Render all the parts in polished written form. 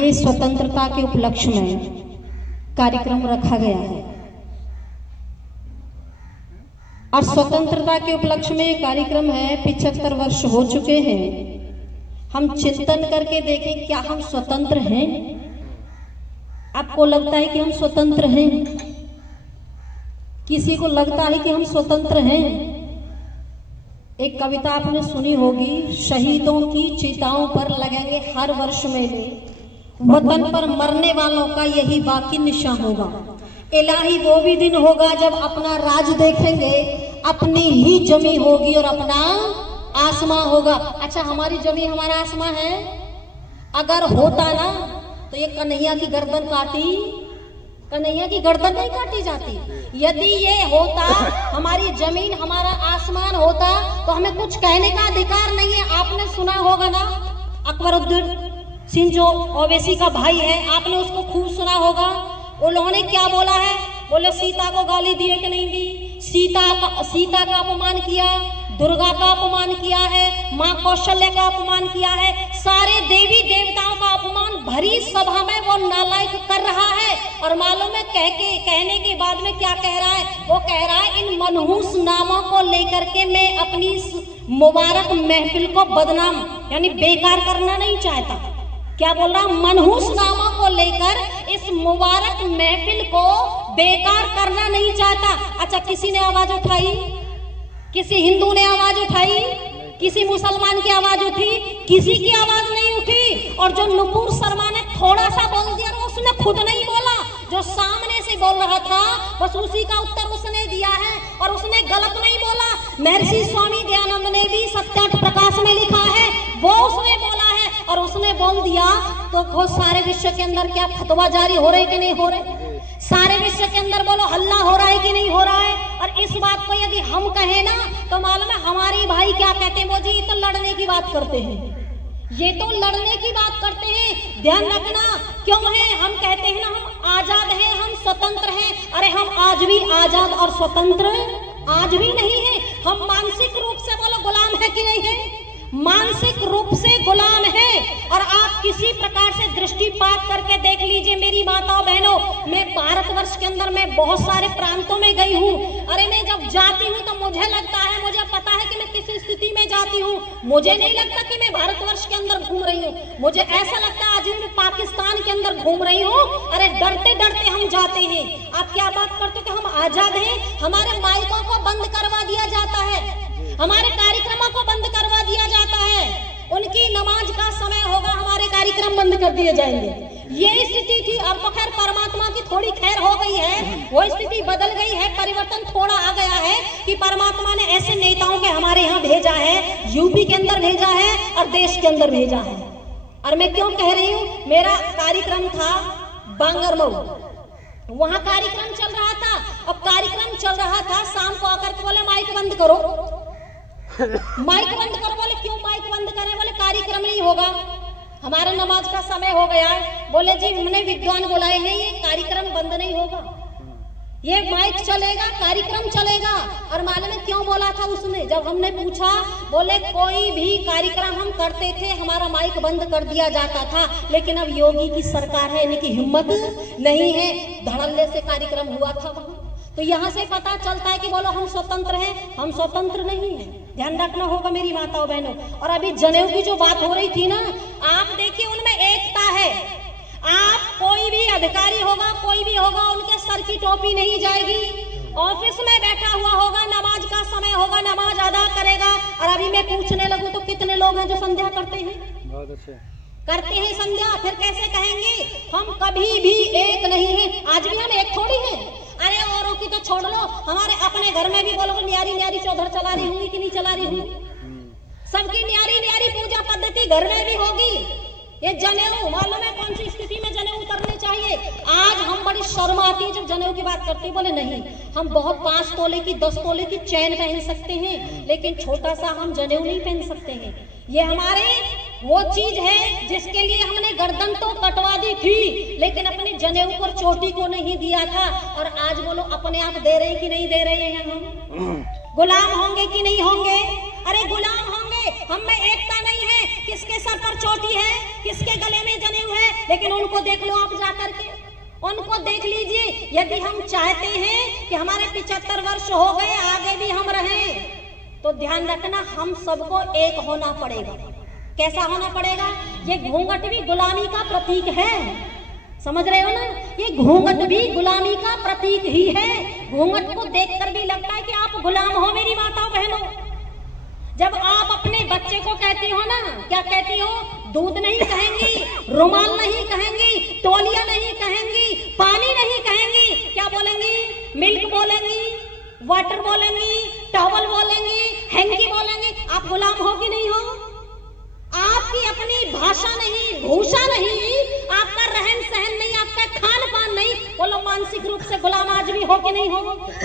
ये स्वतंत्रता के उपलक्ष्य में कार्यक्रम रखा गया है और स्वतंत्रता के उपलक्ष्य में ये कार्यक्रम है। 75 वर्ष हो चुके हैं। हम चिंतन करके देखें, क्या हम स्वतंत्र हैं? आपको लगता है कि हम स्वतंत्र हैं? किसी को लगता है कि हम स्वतंत्र हैं? एक कविता आपने सुनी होगी, शहीदों की चिताओं पर लगेंगे हर वर्ष मेले, वतन पर मरने वालों का यही बाकी निशान होगा। इलाही वो भी दिन होगा जब अपना राज देखेंगे, अपनी ही जमी होगी और अपना आसमां होगा। अच्छा, हमारी जमी हमारा आसमां है? अगर होता ना तो ये कन्हैया की गर्दन काटी, कन्हैया की गर्दन नहीं काटी जाती। यदि ये होता, हमारी जमीन हमारा आसमान होता, तो हमें कुछ कहने का अधिकार नहीं है। आपने सुना होगा ना, अकबरुद्दीन सिंह जो ओवैसी का भाई है, आपने उसको खूब सुना होगा। उन्होंने क्या बोला है? बोले सीता को गाली दी है कि नहीं दी? सीता का अपमान किया, दुर्गा का अपमान किया है, माँ कौशल्या का अपमान किया है, सारे देवी देवताओं का अपमान भरी सभा में वो नालायक कर रहा है। और मालूम है कहने के बाद में क्या कह रहा है? वो कह रहा है इन मनहूस नामों को लेकर के मैं अपनी मुबारक महफिल को बदनाम यानी बेकार करना नहीं चाहता। क्या बोल रहा? मनहूस नामों को लेकर इस मुबारक महफिल को बेकार करना नहीं चाहता। अच्छा, किसी ने आवाज उठाई? किसी हिंदू ने आवाज उठाई? किसी मुसलमान की आवाज उठी? किसी की आवाज नहीं उठी। और जो नुपुर शर्मा ने थोड़ा सा बोल दिया, उसने खुद नहीं बोला, जो सामने से बोल रहा था बस उसी का उत्तर उसने दिया है और उसने गलत नहीं बोला। महर्षि स्वामी दयानंद ने भी सत्यार्थ प्रकाश में लिखा है, वो उसने बोला है और उसने बोल दिया। तो सारे विश्व के अंदर क्या फतवा जारी हो रहे कि नहीं हो रहे? सारे विश्व के अंदर बोलो हल्ला हो रहा है कि नहीं हो रहा है? और इस बात को यदि हम कहें ना तो मालूम है हमारी भाई क्या कहते हैं? वो जी तो लड़ने की बात करते हैं, ये तो लड़ने की बात करते हैं। ध्यान रखना, क्यों है? हम कहते हैं ना हम आजाद हैं, हम स्वतंत्र हैं। अरे हम आज भी आजाद और स्वतंत्र आज भी नहीं है। हम मानसिक रूप से बोलो गुलाम है कि नहीं है? मानसिक रूप से गुलाम है। और आप किसी प्रकार से दृष्टिपात करके देख लीजिए मेरी माताओं बहनों, मैं भारतवर्ष के अंदर मैं बहुत सारे प्रांतों में गई हूँ। अरे मैं जब जाती हूँ तो मुझे लगता है, मुझे पता है कि मैं किस स्थिति में जाती हूँ। मुझे नहीं लगता कि मैं भारतवर्ष के अंदर घूम रही हूँ, मुझे ऐसा लगता है आज मैं पाकिस्तान के अंदर घूम रही हूँ। अरे डरते डरते हम जाते हैं। आप क्या बात करते हो कि हम आजाद हैं? हमारे माइकों को बंद करवा दिया जाता है, हमारे कार्यक्रमों को बंद करवा दिया जाता है। उनकी नमाज का समय होगा, हमारे कार्यक्रम बंद कर दिए जाएंगे। ये स्थिति थी। अब तो खैर परमात्मा की थोड़ी खैर हो गई है, वो स्थिति बदल गई है, परिवर्तन थोड़ा आ गया है कि परमात्मा ने ऐसे नेताओं के हमारे यहाँ भेजा है, यूपी के अंदर भेजा है और देश के अंदर भेजा है। और मैं क्यों कह रही हूँ, मेरा कार्यक्रम था बांगरमऊ, वहां कार्यक्रम चल रहा था। अब कार्यक्रम चल रहा था, शाम को आकर के बोले माइक बंद करो, माइक बंद करो। बोले क्यों माइक बंद करें? बोले कार्यक्रम नहीं होगा, हमारा नमाज का समय हो गया है। बोले जी हमने विद्वान बुलाए हैं, ये कार्यक्रम बंद नहीं होगा, ये माइक चलेगा, कार्यक्रम चलेगा। और मालूम है क्यों बोला था उसने? जब हमने पूछा, बोले कोई भी कार्यक्रम हम करते थे हमारा माइक बंद कर दिया जाता था, लेकिन अब योगी की सरकार है, इनकी हिम्मत नहीं है, धड़ल्ले से कार्यक्रम हुआ था वहां। तो यहाँ से पता चलता है कि बोलो हम स्वतंत्र हैं, हम स्वतंत्र नहीं हैं। ध्यान रखना होगा मेरी माताओं बहनों। और अभी जनेऊ की जो बात हो रही थी ना, आप देखिए उनमें एकता है। आप कोई भी अधिकारी होगा, कोई भी होगा, उनके सर की टोपी नहीं जाएगी। ऑफिस में बैठा हुआ होगा, नमाज का समय होगा, नमाज अदा करेगा। और अभी मैं पूछने लगूं तो कितने लोग हैं जो संध्या करते हैं? बहुत अच्छे करते हैं संध्या। फिर कैसे कहेंगे हम कभी भी एक नहीं है? आज भी हम एक थोड़ी हैं। अरे औरों की तो छोड़ लो, हमारे अपने घर में भी बोलो न्यारी न्यारी चौधर चला रही होंगी कि नहीं चला रही होंगी? सबकी न्यारी न्यारी पूजा पद्धति घर में भी होगी। ये जनेऊ मालूम है कौन सी स्थिति में जनेऊ उतरने चाहिए? आज हम बड़ी शर्म आती है जब जनेऊ की बात करते हैं। बोले नहीं, हम बहुत 5 तोले की 10 तोले की चैन पहन सकते हैं, लेकिन छोटा सा हम जनेऊ नहीं पहन सकते हैं। ये हमारे वो चीज है जिसके लिए हमने गर्दन तो कटवा दी थी, लेकिन अपने जनेऊ पर चोटी को नहीं दिया था। और आज बोलो अपने आप दे रहे कि नहीं दे रहे हैं? हम गुलाम होंगे कि नहीं होंगे? अरे गुलाम होंगे। हम में एकता नहीं है किसके सर पर चोटी है, किसके गले में जनेऊ है, लेकिन उनको देख लो आप जाकर के, उनको देख लीजिए। यदि हम चाहते हैं कि हमारे 75 वर्ष हो गए, आगे भी हम रहें, तो ध्यान रखना हम सबको एक होना पड़ेगा। कैसा होना पड़ेगा? ये घूंघट भी गुलामी का प्रतीक है, समझ रहे हो ना? ये घूंघट भी गुलामी का प्रतीक ही है। घूंघट को देखकर भी लगता है कि आप गुलाम हो मेरी माताओं बहनों। जब आप अपने बच्चे को कहती हो ना, क्या कहती हो? दूध नहीं कहेंगी, रुमाल नहीं कहेंगी, तौलिया नहीं कहेंगी, पानी नहीं कहेंगी, क्या बोलेंगी? मिल्क बोलेंगी, वाटर बोलेंगी, टॉवल बोलेंगी, हैंकी बोलेंगी। आप गुलाम हो कि नहीं हो? आपकी अपनी भाषा नहीं, भूषा नहीं, आपका रहन सहन नहीं, आपका खान पान नहीं, बोलो मानसिक रूप से गुलाम आज भी हो कि नहीं हो?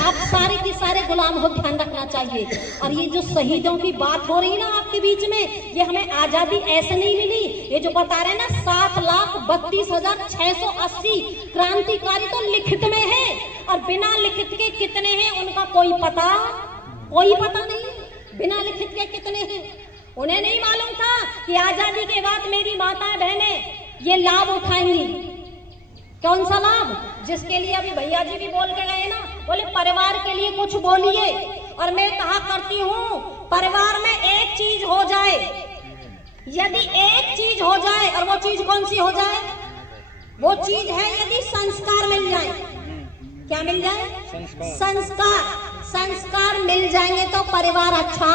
आप सारे के सारे गुलाम हो, ध्यान रखना चाहिए। और ये जो शहीदों की बात हो रही ना आपके बीच में, ये हमें आजादी ऐसे नहीं मिली। ये जो बता रहे ना 7,32,680 क्रांतिकारी तो लिखित में है, और बिना लिखित के कितने हैं उनका कोई पता नहीं। बिना लिखित के कितने हैं उन्हें नहीं मालूम था कि आजादी के बाद मेरी माताएं बहनें ये लाभ उठाएंगी। कौन सा लाभ? जिसके लिए अभी भैया जी भी बोल के गए ना, बोले परिवार के लिए कुछ बोलिए। और मैं कहा करती हूँ, परिवार में एक चीज हो जाए, यदि एक चीज हो जाए, और वो चीज कौन सी हो जाए? वो चीज है यदि संस्कार मिल जाए। क्या मिल जाए? संस्कार मिल जाएंगे तो परिवार अच्छा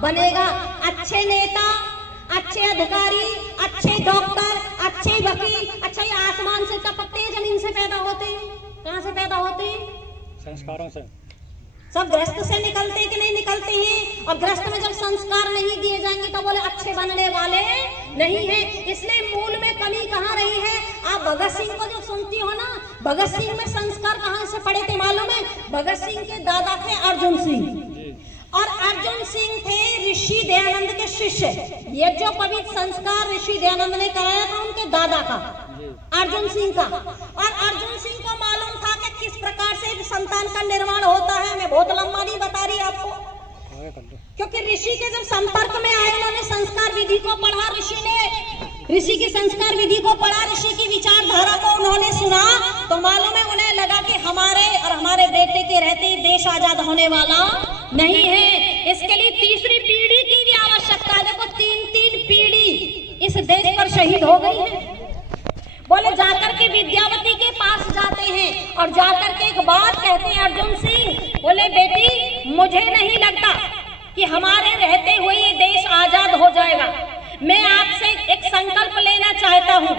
बनेगा। अच्छे नेता, अच्छे अधिकारी, अच्छे डॉक्टर, अच्छे वकील, अच्छा ये आसमान से टपकते हैं, जमीन से पैदा होते हैं? कहाँ से पैदा होते हैं? संस्कारों से। सब ग्रस्त से निकलते हैं कि नहीं निकलते हैं? और ग्रस्त में जब संस्कार नहीं दिए जाएंगे तो बोले अच्छे बनने वाले नहीं है। इसलिए मूल में कमी कहाँ रही है? आप भगत सिंह को जब सुनती हो ना, भगत सिंह में संस्कार कहाँ से पड़े थे मालूम है? भगत सिंह के दादा थे अर्जुन सिंह, और अर्जुन सिंह थे ऋषि दयानंद के शिष्य। ये जो पवित्र संस्कार ऋषि दयानंद ने कराया था उनके दादा का, अर्जुन सिंह का। और अर्जुन सिंह को मालूम था कि किस प्रकार से संतान का निर्माण होता है। मैं बहुत लंबा नहीं बता रही आपको, क्योंकि ऋषि के जब संपर्क में आए, उन्होंने संस्कार विधि को पढ़ा, ऋषि की संस्कार विधि को पढ़ा, ऋषि की विचारधारा को उन्होंने सुना, तो मालूम है उन्हें लगा कि हमारे और हमारे बेटे के रहते ही देश आजाद होने वाला नहीं है। इसके लिए तीसरी पीढ़ी की भी आवश्यकता है। देखो 3 पीढ़ी इस देश पर शहीद हो गई है। बोले जाकर के विद्यावती के पास जाते हैं और जाकर के एक बात कहते हैं अर्जुन सिंह, बोले बेटी मुझे नहीं लगता कि हमारे रहते हुए ये देश आजाद हो जाएगा। मैं आपसे एक संकल्प लेना चाहता हूँ,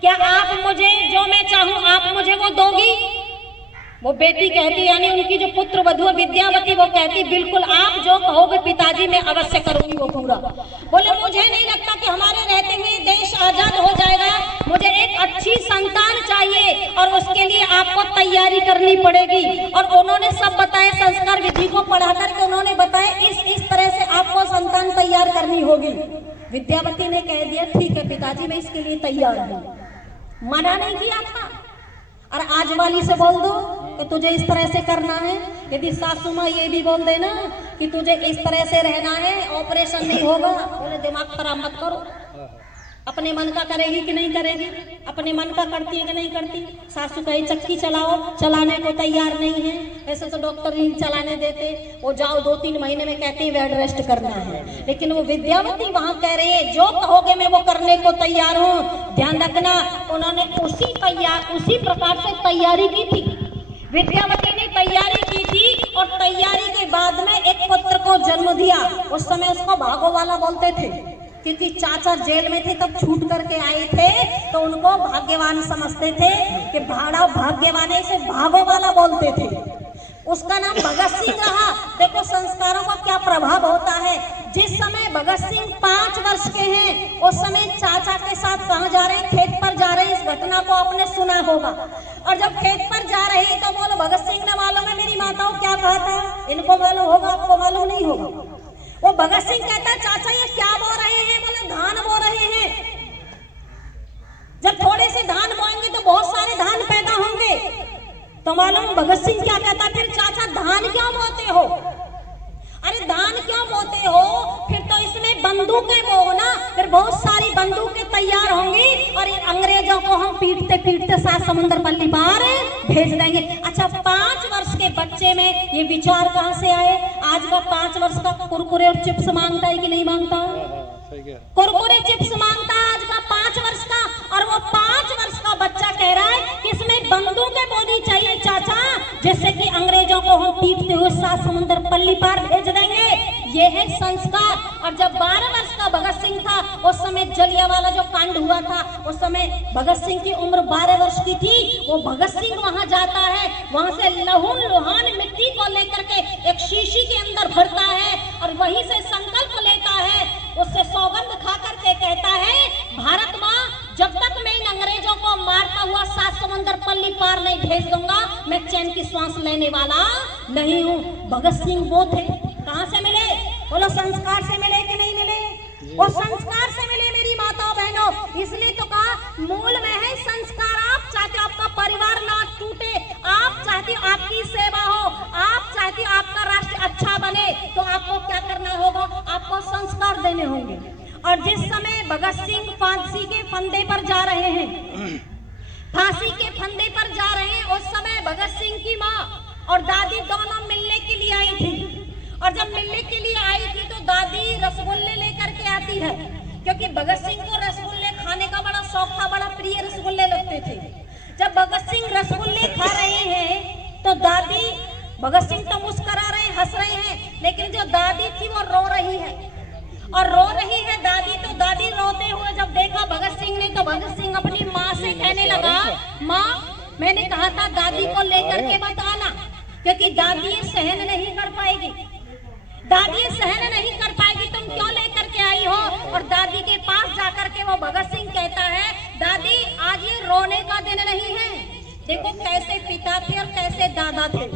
क्या आप मुझे जो मैं चाहूँ आप मुझे वो दोगी? वो बेटी कहती, यानी उनकी जो पुत्र वधू विद्यावती, वो कहती बिल्कुल आप जो कहोगे पिताजी मैं अवश्य करूंगी वो पूरा। बोले मुझे नहीं लगता कि हमारे रहते हुए देश आजाद हो जाएगा, मुझे एक अच्छी संतान चाहिए और उसके लिए आपको तैयारी करनी पड़ेगी। और उन्होंने सब बताया, संस्कार विधि को पढ़ा करके उन्होंने बताया इस तरह से आपको संतान तैयार करनी होगी। विद्यावती ने कह दिया ठीक है पिताजी मैं इसके लिए तैयार हूँ, मना नहीं किया था। और आज वाली से बोल दो कि तुझे इस तरह से करना है, यदि सासू माँ ये भी बोल देना कि तुझे इस तरह से रहना है, ऑपरेशन नहीं होगा, बोले दिमाग खराब मत करो। अपने मन का करेगी कि नहीं करेगी? अपने मन का करती है कि नहीं करती? सासू कहे चक्की चलाओ, चलाने को तैयार नहीं है। ऐसे तो डॉक्टर नहीं चलाने देते, वो जाओ 2-3 महीने में कहते हैं बेड रेस्ट करना है। लेकिन वो विद्यावती वहां कह रही है जो कहोगे मैं वो करने को तैयार हूँ। ध्यान रखना, उन्होंने उसी प्रकार से तैयारी की थी। विद्यावती ने तैयारी की थी और तैयारी के बाद में एक पुत्र को जन्म दिया। उस समय उसको भागो वाला बोलते थे, क्योंकि चाचा जेल में थे तब छूट करके आए थे, तो उनको भाग्यवान समझते थे कि भाड़ा भाग्यवान है, इसे भागो वाला बोलते थे। उसका नाम भगत सिंह रहा। देखो संस्कारों का क्या प्रभाव होता है। जिस समय भगत सिंह 5 वर्ष के हैं, उस समय चाचा के साथ कहाँ जा रहे हैं? खेत पर जा रहे हैं। इस घटना को आपने सुना होगा। और जब खेत पर जा रहे हैं तो बोलो भगत सिंह ने मालूम है मेरी माताओं क्या कहा था? इनको मालूम होगा, आपको मालूम नहीं होगा। वो भगत सिंह कहता है चाचा ये क्या बो रहे हैं? बोले धान बो रहे हैं। जब थोड़े से धान बोएंगे तो बहुत सारे धान पैदा होंगे। तो मालूम भगत सिंह क्या कहता है? फिर चाचा धान क्यों बोते हो? अरे धान क्यों बोते हो? फिर तो इसमें बंदूकें वो हो ना, फिर बहुत सारी बंदूकें तैयार होंगी और अंग्रेजों को हम पीटते पीटते 7 समुंदर पल्ली पार भेज देंगे। अच्छा, 5 वर्ष के बच्चे में ये विचार कहाँ से आए? आज का 5 वर्ष का कुरकुरे और चिप्स मांगता है कि नहीं मांगता? कुरकुरे चिप्स मांगता है आज का 5 वर्ष का, और वो 5 वर्ष का बच्चा कह रहा है कि इसमें बंदूकें बोनी चाहिए चाचा, जिससे कि अंग्रेजों को हम पीटते हुए 7 समुंदर पल्ली पार भेज देंगे। ये है संस्कार। और जब 12 वर्ष का भगत सिंह था, उस समय जलियांवाला जो कांड हुआ था, उस समय भगत सिंह की उम्र 12 वर्ष की थी। वो भगत सिंह वहां जाता है, वहां से लहू लुहान मिट्टी को लेकर के एक शीशी के अंदर भरता है और वहीं से संकल्प लेता है, उससे सौगंध खा करके कहता है, भारत माँ, जब तक मैं इन अंग्रेजों को मारता हुआ 7 समुंदर पल्ली पार नहीं भेज दूंगा, मैं चैन की सांस लेने वाला नहीं हूँ। भगत सिंह वो थे, कहाँ से मिले? बोलो, संस्कार से मिले कि नहीं मिले? वो संस्कार से मिले मेरी माताओं बहनों। इसलिए तो कहा, मूल में है संस्कार। आप चाहते आपका परिवार ना टूटे, आप चाहते आपकी सेवा हो, आप चाहते आपका राष्ट्र अच्छा बने, तो आपको क्या करना होगा? आपको संस्कार देने होंगे। और जिस समय भगत सिंह फांसी के फंदे पर जा रहे हैं, फांसी के फंदे पर जा रहे हैं, उस समय भगत सिंह की माँ और दादी दोनों मिलने के लिए आई थी। और जब मिलने के लिए आई थी तो दादी रसगुल्ले लेकर के आती है, क्योंकि भगत सिंह को रसगुल्ले खाने का बड़ा शौक था, बड़ा प्रिय रसगुल्ले लगते थे। जब भगत सिंह रसगुल्ले खा रहे हैं तो दादी, भगत सिंह तो मुस्कुरा रहे हैं, हंस रहे हैं, लेकिन जो दादी थी वो रो रही है। और रो रही है दादी, तो दादी रोते हुए जब देखा भगत सिंह ने, तो भगत सिंह अपनी माँ से कहने लगा, माँ, मैंने कहा था दादी को लेकर के मत आना, क्योंकि दादी सहन नहीं कर पाएगी, दादी सहन नहीं कर पाएगी, तुम क्यों लेकर के आई हो? और दादी के पास जाकर के वो भगत सिंह कहता है, दादी, आज ये रोने का दिन नहीं है। देखो कैसे पिता थे और कैसे दादा थे।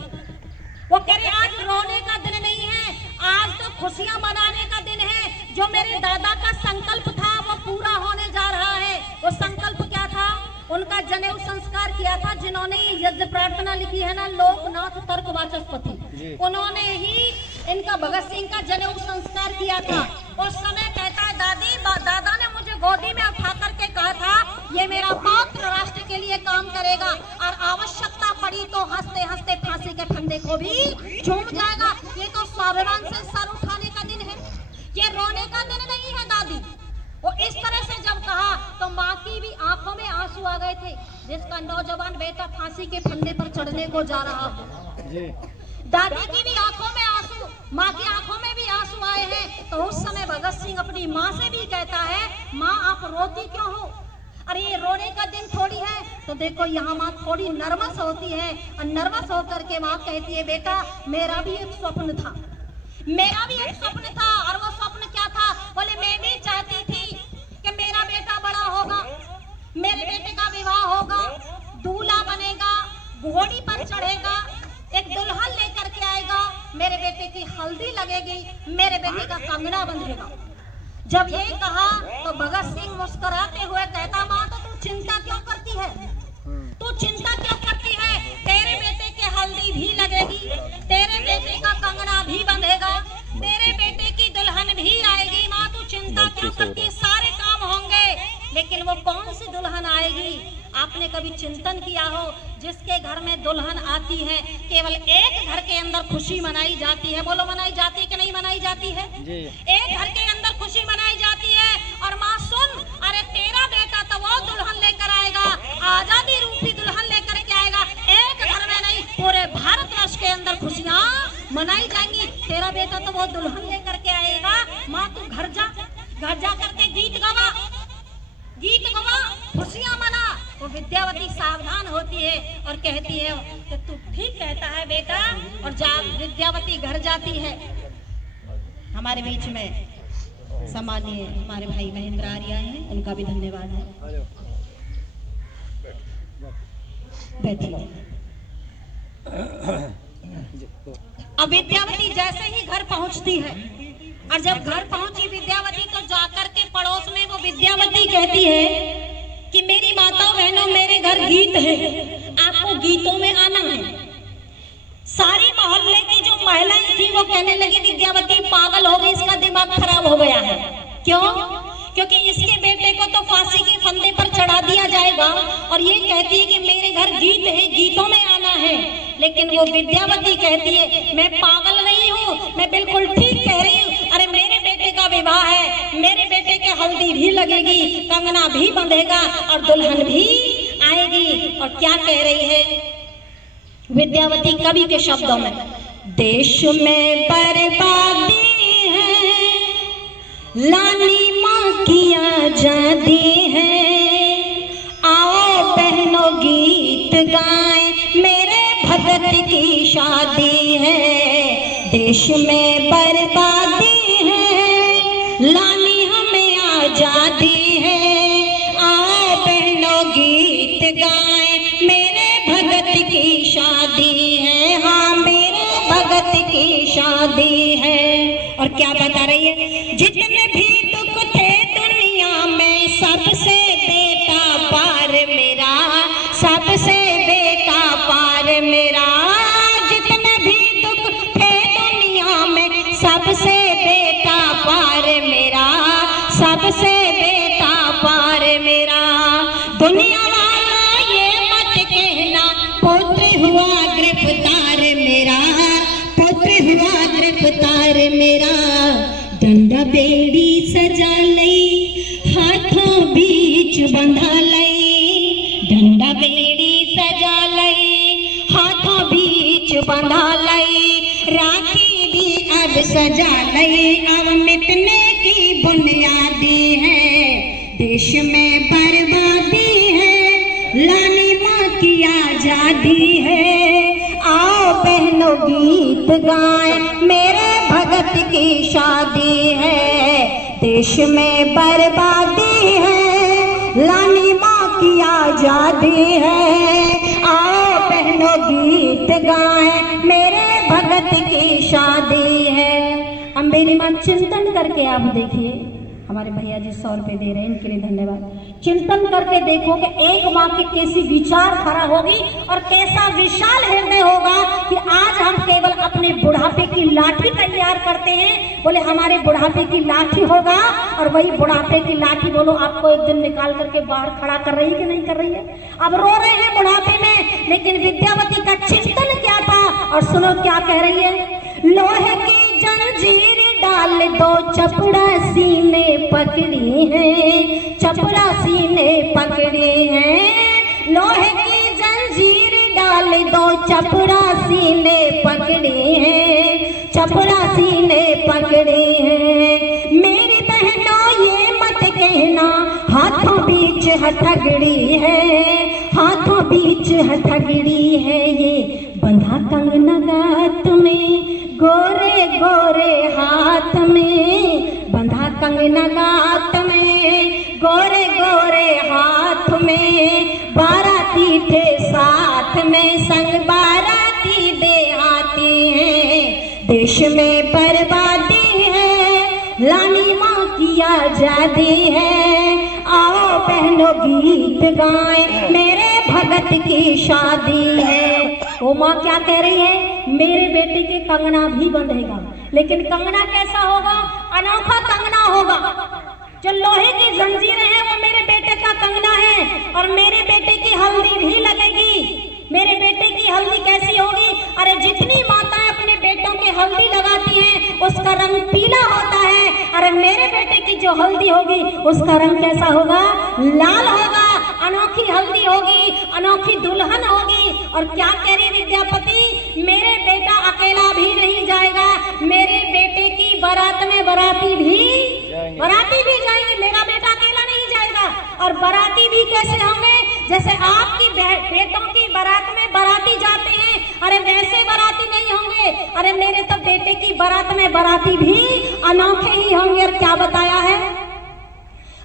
वो कह रहे, आज रोने का दिन नहीं है, आज तो खुशियां मनाने का दिन है। जो मेरे दादा का संकल्प था वो पूरा होने जा रहा है। वो संकल्प क्या था? उनका जनेऊ संस्कार किया था, जिन्होंने यज्ञ प्रार्थना लिखी है ना, लोकनाथ तर्क वाचस्पति, उन्होंने ही इनका भगत सिंह का जनेऊ संस्कार किया था। उस समय कहता है, दादी, दादा ने मुझे गोदी में उठा करके कहा था, ये मेरा पौत्र राष्ट्र के लिए काम करेगा, और आवश्यकता पड़ी तो हंसते हंसते फांसी के फंदे को भी झूम जाएगा। ये तो स्वाभिमान से सर उठाने का दिन है, ये रोने का दिन नहीं है। दादी वो इस तरह से जब कहा तो माँ की भी आंखों में आंसू आ गए थे, जिसका नौजवान बेटा फांसी के फंदे पर चढ़ने को जा रहा है। दादी की भी आंखों में आंसू, माँ की आंखों में भी आंसू आए हैं। तो उस समय भगत सिंह अपनी माँ से भी कहता है, माँ, आप रोती क्यों हो? अरे ये रोने का दिन थोड़ी है। तो देखो यहाँ माँ थोड़ी नर्वस होती है, और नर्वस होकर के माँ कहती है, बेटा, मेरा भी एक स्वप्न था, मेरा भी एक स्वप्न था। और वो स्वप्न क्या था? बोले, मैं भी चाहती थी कि मेरा बेटा बड़ा होगा, मेरे बेटे का विवाह होगा, दूल्हा बनेगा, घोड़ी पर चढ़ेगा, एक दुल्हन लेकर के आएगा, मेरे बेटे की हल्दी लगेगी, मेरे बेटे का कंगना बंधेगा। जब ये कहा तो भगत सिंह मुस्कुराते हुए कहता, माँ, तो तू चिंता क्यों करती है? तू चिंता क्यों करती है? तेरे बेटे के हल्दी भी लगेगी, तेरे बेटे का कंगना भी बंधेगा, तेरे बेटे की दुल्हन भी आएगी। माँ, तू चिंता क्यों करती? सारे काम होंगे, लेकिन वो कौन सी दुल्हन आएगी? आपने कभी चिंतन किया हो, जिसके घर में दुल्हन आती है, केवल एक घर के अंदर खुशी मनाई जाती है। बोलो, मनाई जाती है कि नहीं मनाई जाती है? एक घर के अंदर खुशी मनाई जाती है। और माँ सुन, अरे तेरा बेटा तो वो दुल्हन लेकर आएगा, आजादी रूपी दुल्हन लेकर के आएगा। एक घर में नहीं, पूरे भारतवर्ष के अंदर खुशियाँ मनाई जाएंगी। तेरा बेटा तो वो दुल्हन लेकर के आएगा। माँ, तू घर जा, घर जा करके गीत गवा, गीत गवा, खुशियाँ मना। वो विद्यावती सावधान होती है और कहती है कि तू ठीक कहता है बेटा, और जब विद्यावती घर जाती है, हमारे बीच में सम्मानीय हमारे भाई महेंद्र आर्य हैं, उनका भी धन्यवाद है। बैठिए। अब विद्यावती जैसे ही घर पहुंचती है, और जब घर पहुंची विद्यावती, तो जाकर के पड़ोस में वो विद्यावती कहती है कि मेरी माताओं बहनों, मेरे घर गीत है, आपको गीतों में आना है। सारी मोहल्ले की जो महिलाएं थी वो कहने लगी विद्यावती पागल हो गई, इसका दिमाग खराब हो गया है। क्यों? क्योंकि इसके बेटे को तो फांसी के फंदे पर चढ़ा दिया जाएगा और ये कहती है कि मेरे घर गीत है, गीतों में आना है। लेकिन वो विद्यावती कहती है मैं पागल नहीं हूँ, मैं बिल्कुल ठीक कह रही हूँ। अरे मेरे बेटे का विवाह है, मेरे बेटे के हल्दी भी लगेगी, कंगना भी बंधेगा और दुल्हन भी आएगी। और क्या कह रही है विद्यावती कवि के शब्दों में, देश में बर्बादी है, लानी माँ की आजादी है, आओ बहनों गीत गाएं, मेरे भगत की शादी है। देश में बर्बादी है, लानी हमें आजादी है, आओ बहनों गीत गाएं, मेरे भगत की शादी है। हाँ मेरे भगत की शादी है। और क्या बता रही है, जितने भी दुख थे दुनिया में सबसे बेटा पार मेरा, सबसे बेटा पार मेरा। जितने भी दुख थे दुनिया में सबसे बेटा पार मेरा, सबसे बेटा पार मेरा। दुनिया वाला ये मत कहना पुत्र हुआ गिरफ्तार मेरा, पुत्र हुआ गिरफ्तार मेरा। डंडा बेड़ी सजा लई, हाथों बीच बंधा लई, डंडा बेड़ी सजा लई, हाथों बीच बंधा लई, राखी भी अब सजा लई, अब मिटने की बुनियादी है। देश में बर्बादी है, लानी माँ की आजादी है, आओ बहनों गीत गाएं, मेरे भगत की शादी है। देश में बर्बादी है, लानी माँ की आजादी है, आओ बहनों गीत गाएं, मेरे भगत की शादी है। अम्बेरी माँ चिंतन करके आप देखिए, हमारे भैया जी 100 रुपए दे रहे हैं, इनके लिए धन्यवाद। चिंतन करके देखो कि एक माँ की कैसी विचार खड़ा होगी और कैसा विशाल हृदय होगा कि आज हम केवल अपने बुढ़ापे की लाठी तैयार करते हैं। बोले हमारे बुढ़ापे की लाठी होगा और वही बुढ़ापे की लाठी बोलो आपको एक दिन निकाल करके बाहर खड़ा कर रही है कि नहीं कर रही है। अब रो रहे हैं बुढ़ापे में, लेकिन विद्यावती का चिंतन क्या था और सुनो क्या कह रही है, लोहे की जंजीर डाल दो चपड़ासी ने पकड़ी है, चपड़ासी ने पकड़ी है, लोहे की जंजीर डाल दो चपड़ासी ने पकड़ी है, चपड़ासी ने पकड़ी है। मेरी बहनों ये मत कहना हाथों बीच हथगड़ी है, हाथों बीच हथगड़ी है, ये बंधा कंगना गात में, गोरे गोरे हाथ में, बंधा कंगना गात में, गोरे गोरे हाथ में, बाराती थे साथ में, संग बाराती देहाती है। देश में बर्बादी है, लानी माँ की आजादी है, आओ बहनों गीत गाएं, मेरे भगत की शादी है। वो माँ क्या कह रही है, मेरे बेटे के कंगना भी बंधेगा, लेकिन कंगना कैसा होगा, अनोखा कंगना होगा। जो लोहे की जंजीरें हैं वो मेरे बेटे का कंगना है और मेरे बेटे की हल्दी भी लगेगी। मेरे बेटे की हल्दी कैसी होगी, अरे जितनी माताएं अपने बेटों के हल्दी लगाती हैं उसका रंग पीला होता है, अरे मेरे बेटे की जो हल्दी होगी उसका रंग कैसा होगा, लाल होगा। अनोखी हल्दी होगी, अनोखी दुल्हन होगी। और क्या कह रही विद्यापति, मेरे बेटा अकेला भी नहीं जाएगा, मेरे बेटे की बारात में बराती भी जाएंगे, मेरा बेटा अकेला नहीं जाएगा। और बराती भी कैसे होंगे, जैसे आपकी बेटों की बारात में बराती जाते हैं, अरे वैसे बराती नहीं होंगे, अरे मेरे तो बेटे की बारात में बराती भी अनोखे ही होंगे। और क्या बताया है,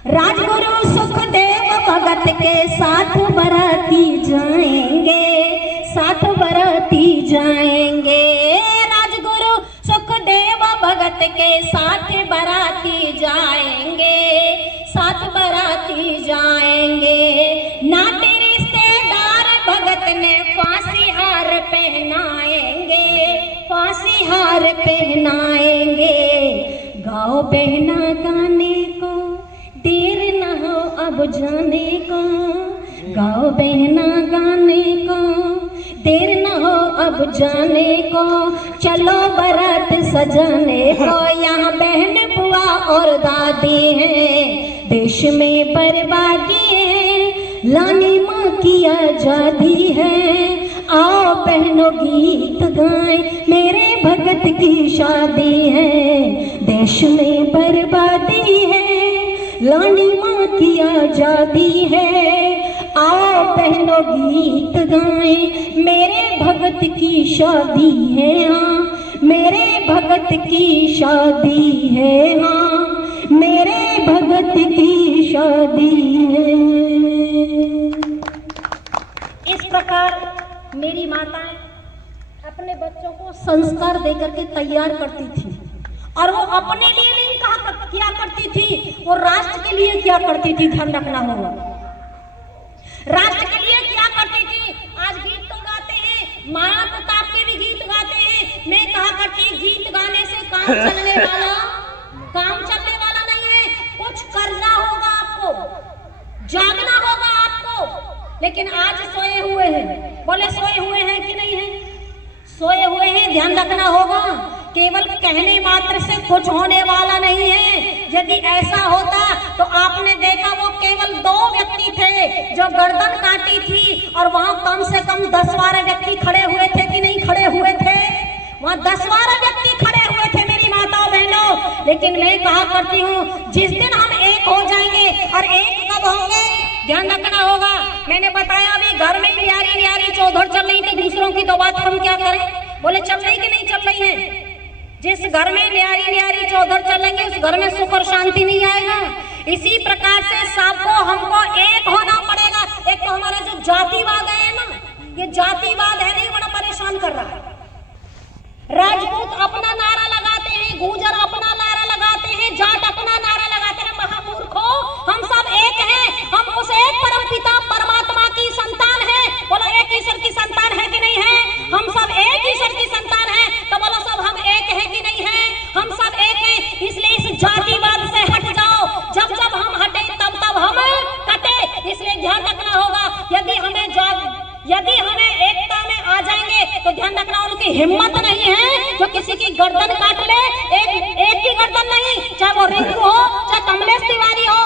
राजगुरु सुखदेव भगत के साथ बराती जाएंगे, साथ बराती जाएंगे, राजगुरु सुखदेव भगत के साथ बराती जाएंगे, साथ बराती जाएंगे। नाते रिश्तेदार भगत ने फांसी हार पहनाएंगे, दासी हार पहनाएंगे। गाओ बहना गाने को, देर न हो अब जाने को। गाओ बहना गाने को, देर न हो अब जाने को। चलो बारात सजाने को, यहाँ बहन बुआ और दादी हैं। देश में बर्बादी है, लानी माँ की आजादी है। आओ बहनों गीत गाएं, मेरे भगत की शादी है। देश में बर्बादी है, लानी माँ की आजादी है। आओ बहनों गीत गाएं, मेरे भगत की शादी है। हाँ मेरे भगत की शादी है। हाँ मेरे भगत की शादी है। इस प्रकार मेरी माताएं अपने बच्चों को संस्कार देकर के तैयार करती थी, और वो अपने लिए नहीं किया करती थी, वो राष्ट्र के लिए क्या करती थी, ध्यान रखना होगा। राष्ट्र के लिए क्या करती थी। आज गीत तो गाते हैं, महाराणा प्रताप के भी गीत गाते हैं। मैं कहा करती गीत गाने से काम चलने वाला नहीं है। कुछ करना होगा आपको, जागना होगा आपको। लेकिन आज सोए हुए हैं, बोले सोए हुए हैं कि नहीं है? सोए हुए हैं, ध्यान रखना होगा। केवल कहने मात्र से कुछ होने वाला नहीं है। यदि ऐसा होता तो आपने देखा वो केवल 2 व्यक्ति थे जो गर्दन काटी थी, और वहां कम से कम 10-12 व्यक्ति खड़े हुए थे कि नहीं खड़े हुए थे? वहां 10-12 व्यक्ति खड़े हुए थे मेरी माताओं बहनों। लेकिन मैं कहा करती हूँ, जिस दिन हम एक हो जाएंगे, और एक कब होंगे ध्यान रखना होगा। मैंने बताया अभी घर में न्यारी चौधर चल रही थी, दूसरों की तो बात हम क्या करें। बोले चल रही कि नहीं चल रही है? जिस घर में न्यारी चौधर चलेंगे उस घर में सुख और शांति नहीं आएगा। इसी प्रकार से सबको हमको एक होना पड़ेगा। एक तो हमारा जो जातिवाद है ना, ये जातिवाद है नहीं, बड़ा परेशान कर रहा है। राजपूत अपना नारा लगाते हैं, गुर्जर अपना नारा लगाते हैं, जाट अपना नारा लगाते हैं। महामूर्खो, हम सब एक हैं, हम उस एक परमपिता परमात्मा की संतान हैं। बोलो एक ईश्वर की संतान है कि नहीं है? हम सब एक ईश्वर की संतान हैं। तो बोलो सब हम एक हैं कि नहीं है? हम सब एक हैं। इसलिए इस जातिवाद से हट जाओ। जब जब हम हटे तब तब हम कटे। इसलिए ध्यान रखना होगा, यदि हमें एकता में आ जाएंगे तो ध्यान रखना उनकी हिम्मत नहीं है जो किसी की गर्दन काट ले। एक की गर्दन नहीं, चाहे वो रिंकू हो, चाहे कमलेश तिवारी हो,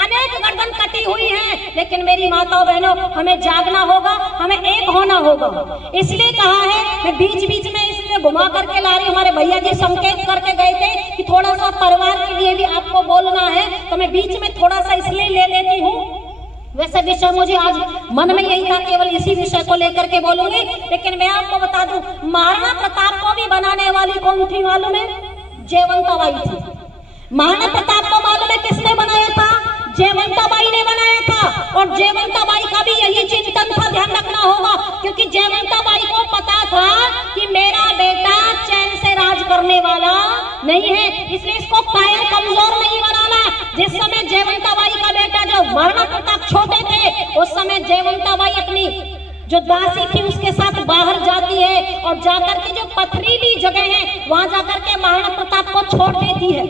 अनेक गर्दन कटी हुई है। लेकिन मेरी माताओं बहनों, हमें जागना होगा, हमें एक होना होगा। इसलिए कहा है, मैं बीच बीच में इसलिए घुमा करके ला रही हूँ। हमारे भैया जी संकेत करके गए थे कि थोड़ा सा परिवार के लिए भी आपको बोलना है, तो मैं बीच में थोड़ा सा इसलिए ले लेती हूँ। वैसे विषय मुझे आज मन में यही था, केवल इसी विषय को लेकर के बोलूंगी। लेकिन मैं आपको बता दूं, महाराणा प्रताप को भी बनाने वाली कौन थी मालूम है? जयवंताबाई थी। महाराणा प्रताप को मालूम है किसने बनाया था? जयवंताबाई ने बनाया था। और जयवंताबाई का भी यही चिंतन था, ध्यान रखना होगा, क्योंकि जयवंताबाई को पता था कि मेरा बेटा चैन से राज करने वाला नहीं है, इसलिए इसको कायर कमजोर नहीं बनाना। जिस समय जयवंताबाई का बेटा जो महाराणा प्रताप छोटे थे, उस समय जयवंताबाई अपनी जो दासी थी उसके साथ बाहर जाती है, और जाकर के जो पथरीली जगह है वहां जाकर के महाराणा प्रताप को छोड़ देती है।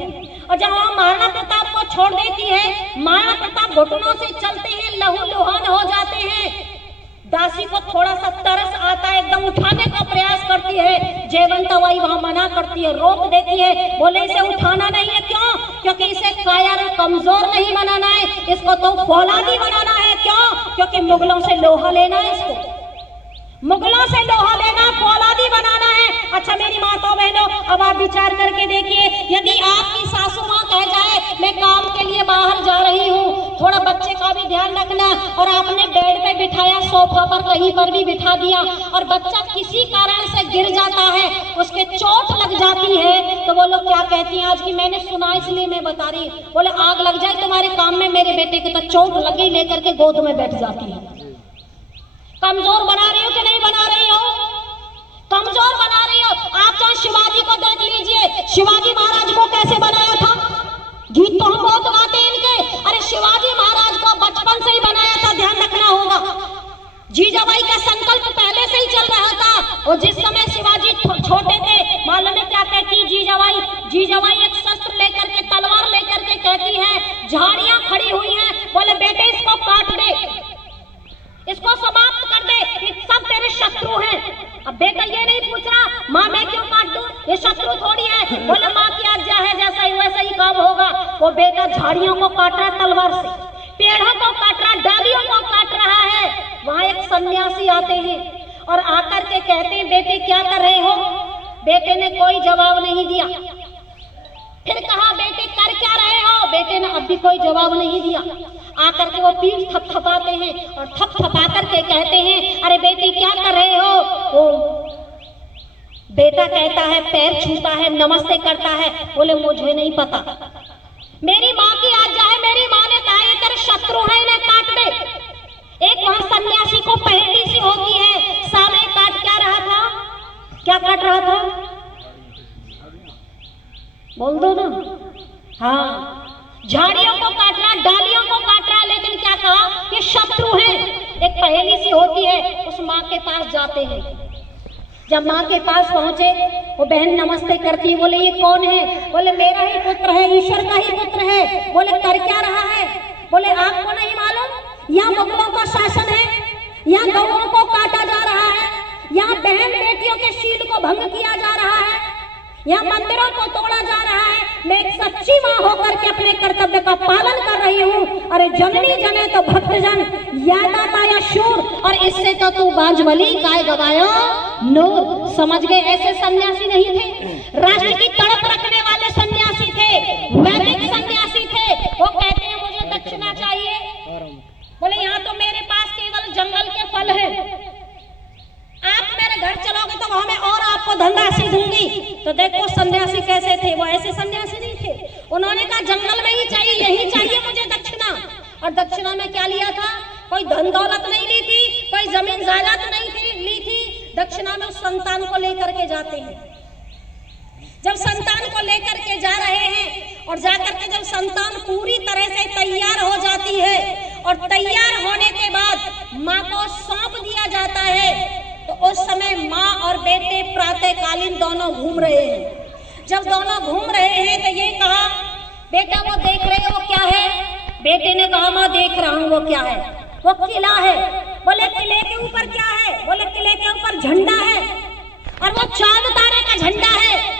और जब वहां महाराणा प्रताप को छोड़ देती है, महाराणा प्रताप घुटनों से चलते हैं, लहूलुहान हो जाते हैं। दासी को थोड़ा सा तरस आता है, एकदम उठाने का प्रयास करती है। जयवंताबाई वहां मना करती है, रोक देती है, बोले इसे उठाना नहीं है। क्यों? क्योंकि इसे कायर कमजोर नहीं बनाना है, इसको तो फौलादी बनाना है। क्यों? क्योंकि मुगलों से लोहा लेना है, इसको मुगलों से लोहा लेना, फौलादी बनाना है। अच्छा मेरी माताओं बहनों, अब आप विचार करके देखिए, यदि आपकी सासू माँ कह जाए मैं काम के लिए बाहर जा रही हूँ, थोड़ा बच्चे का भी ध्यान रखना, और आपने बेड पे बिठाया, सोफा पर कहीं पर भी बिठा दिया, और बच्चा किसी कारण से गिर जाता है, उसके चोट लग जाती है, तो वो लोग क्या कहती हैं आज की, मैंने सुना इसलिए मैं बता रही, बोले आग लग जाए तुम्हारे काम में, मेरे बेटे की तो चोट लगी, लेकर के गोद में बैठ जाती है। कमजोर बना रही हो कि नहीं बना रही हो? कमजोर बना रही हो। आप चाहे शिवाजी को देख लीजिए, शिवाजी महाराज को कैसे बनाया था? गीत तो हम बहुत गाते हैं इनके। अरे शिवाजी महाराज को बचपन से ही बनाया था, ध्यान रखना होगा। जीजाबाई का संकल्प पहले से ही चल रहा था। और जिस समय शिवाजी छोटे थे, मालूम है क्या कहती जीजाबाई? जीजाबाई एक शस्त्र लेकर के, तलवार लेकर के कहती है, झाड़ियां खड़ी हुई हैं, बोले बेटे इसको काट दे, इसको समाप्त कर दे, ये सब तेरे शत्रु हैं। अब बेटा ये नहीं पूछ रहा माँ मैं क्यों काट दूं, ये शत्रु थोड़ी है। बोले माँ की आज्ञा है, जैसा ही वैसा ही काम होगा। वो बेटा झाड़ियों को काट रहा तलवार से, पेड़ों को काट रहा, डालियों को काट रहा है। वहां एक सन्यासी आते हैं और आकर के कहते हैं बेटे क्या कर रहे हो? बेटे ने कोई जवाब नहीं दिया। फिर कहा बेटे कर क्या रहे हो? बेटे ने अब भी कोई जवाब नहीं दिया। आकर के वो पीठ थपथपाते हैं और थपथपा करके कहते हैं अरे बेटी क्या कर रहे हो? वो बेटा कहता है, पैर छूता है, नमस्ते करता है, बोले मुझे नहीं पता, मेरी माँ की आज्ञा है, मेरी माँ ने कहा ये तेरे शत्रु है, इन्हें काट दे। एक वहां सन्यासी को पहेली सी होती है, सामने काट क्या रहा था? क्या काट रहा था? बोल दो ना। हाँ, झाड़ियों को काट रहा, डालियों को काट रहा, लेकिन क्या कहा? ये शत्रु हैं। एक पहेली सी होती है। उस माँ के पास जाते हैं। जब माँ के पास पहुंचे, वो बहन नमस्ते करती, बोले ये कौन है? बोले मेरा ही पुत्र है, ईश्वर का ही पुत्र है। बोले कर क्या रहा है? बोले आपको नहीं मालूम यहाँ मुगलों का शासन है, यहाँ गौओं को काटा जा रहा है, यहाँ बहन बेटियों के शील को भंग किया जा रहा है, यहाँ मंदिरों को तोड़ा जा रहा है। मैं एक सच्ची माँ होकर के अपने कर्तव्य का पालन कर रही हूँ। अरे जननी जने तो भक्तजन, यादाता या शूर, और इससे तो तू बांझवली काय गवायो नूर। समझ गए? ऐसे सन्यासी नहीं थे, राष्ट्र की तड़प रखने वाले सन्यासी थे, वैदिक सन्यासी थे। वो कहते हैं मुझे दक्षिणा चाहिए। बोले यहाँ तो मेरे पास केवल जंगल के फल है, आप मेरे घर चलोगे तो वहां मैं और आपको धनराशि दूंगी। तो देखो सन्यासी कैसे थे, वो ऐसे सन्यासी नहीं थे। उन्होंने कहा जंगल में ही चाहिए, यही चाहिए मुझे दक्षिणा। और दक्षिणा में क्या लिया था? कोई धन दौलत नहीं ली थी, कोई जमीन जायदाद नहीं ली थी। दक्षिणा में उस संतान को लेकर के जाते हैं। जब संतान को लेकर के जा रहे हैं और जाकर के जब संतान पूरी तरह से तैयार हो जाती है और तैयार होने के बाद माँ को सौंप दिया जाता है, तो उस समय माँ और बेटे प्रातःकालीन दोनों घूम रहे हैं। जब दोनों घूम रहे हैं तो ये कहा बेटा वो देख रहे हो क्या है? बेटे ने कहा माँ देख रहा हूँ। वो क्या है? वो किला है। बोले किले के ऊपर क्या है? बोले किले के ऊपर झंडा है, और वो चांद तारे का झंडा है,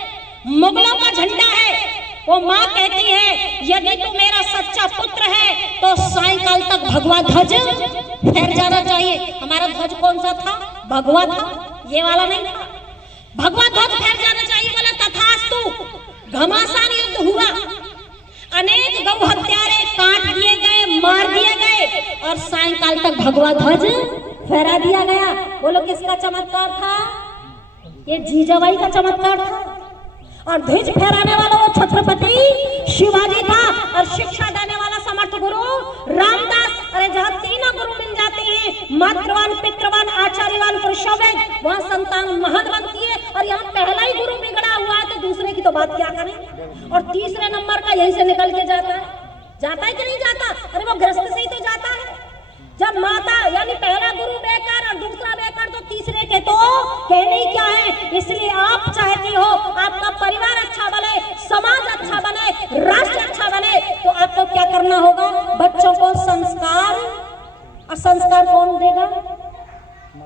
मुगलों का झंडा है। वो माँ कहती है यदि तू मेरा सच्चा पुत्र है तो सायंकाल तक भगवा ध्वज फहर जाना चाहिए। हमारा ध्वज कौन सा था? भगवा था, ये वाला नहीं था। भगवा ध्वज फहर जाना चाहिए। बोला तथास्तु। घमासान युद्ध हुआ, अनेक गौ हत्यारे काट दिए गए, मार दिए गए, और सायंकाल तक भगवा ध्वज फहरा दिया गया। बोलो किसका चमत्कार था? ये जीजाबाई का चमत्कार था। और ध्वज फहराने वाला वो छत्रपति शिवाजी था, और शिक्षा देने वाला समर्थ गुरु रामदास। अरे जहाँ तीनों गुरु मिल जाते हैं, मातृवान, पितृवान, आचार्यवान, पुरुषोवेद, वहाँ संतान महत बनती है। और यहाँ पहला ही गुरु बिगड़ा हुआ है तो दूसरे की तो बात क्या करें। और तीसरे नंबर का यहीं से निकल के जाता है कि नहीं जाता? अरे वो गृहस्थ से ही तो जाता है। जब माता यानी पहला गुरु बेकार और दूसरा बेकार, तो तीसरे के तो कहने ही क्या है। इसलिए आप चाहती हो आपका परिवार अच्छा बने, समाज अच्छा बने, राष्ट्र अच्छा बने, तो आपको क्या करना होगा? बच्चों को संस्कार। और संस्कार कौन देगा?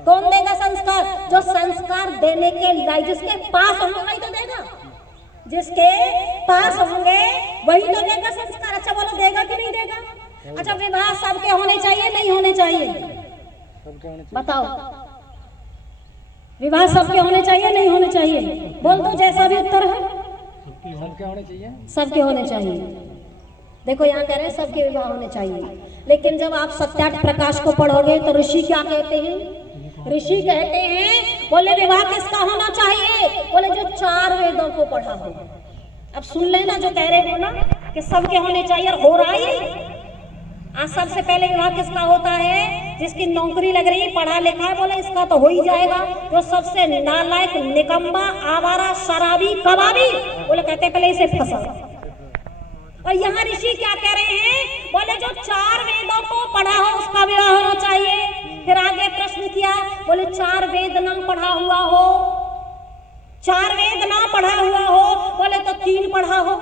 कौन देगा संस्कार? जो संस्कार देने के लायक, जिसके पास होंगे वही तो देगा। जिसके पास होंगे वही तो देगा संस्कार। अच्छा बोलो देगा कि नहीं देगा? अच्छा विवाह सबके होने चाहिए नहीं होने चाहिए? बताओ, विवाह सबके होने चाहिए नहीं होने चाहिए? बोल दो जैसा भी उत्तर है। सबके होने चाहिए। सबके होने चाहिए। देखो यहाँ कह रहे हैं सबके विवाह होने चाहिए, लेकिन जब आप सत्यार्थ प्रकाश को पढ़ोगे तो ऋषि क्या कहते हैं? ऋषि कहते हैं बोले विवाह किसका होना चाहिए? बोले जो 4 वेदों को पढ़ा हो। अब सुन लेना जो कह रहे हो ना कि सबके होने चाहिए, और हो रहा है। आज सबसे पहले विवाह किसका होता है? जिसकी नौकरी लग रही, पढ़ा लिखा है, बोले इसका तो हो ही जाएगा। जो सबसे नालायक, निकम्मा, आवारा, शराबी, कबाबी, बोले कहते पहले इसे फंसा। और यहाँ ऋषि क्या कह रहे हैं? बोले जो 4 वेदों को पढ़ा हो उसका विवाह होना चाहिए। फिर आगे प्रश्न बोले 4 वेद ना पढ़ा हुआ हो, 4 वेद ना पढ़ा हुआ हो, बोले तो 3 पढ़ा हो,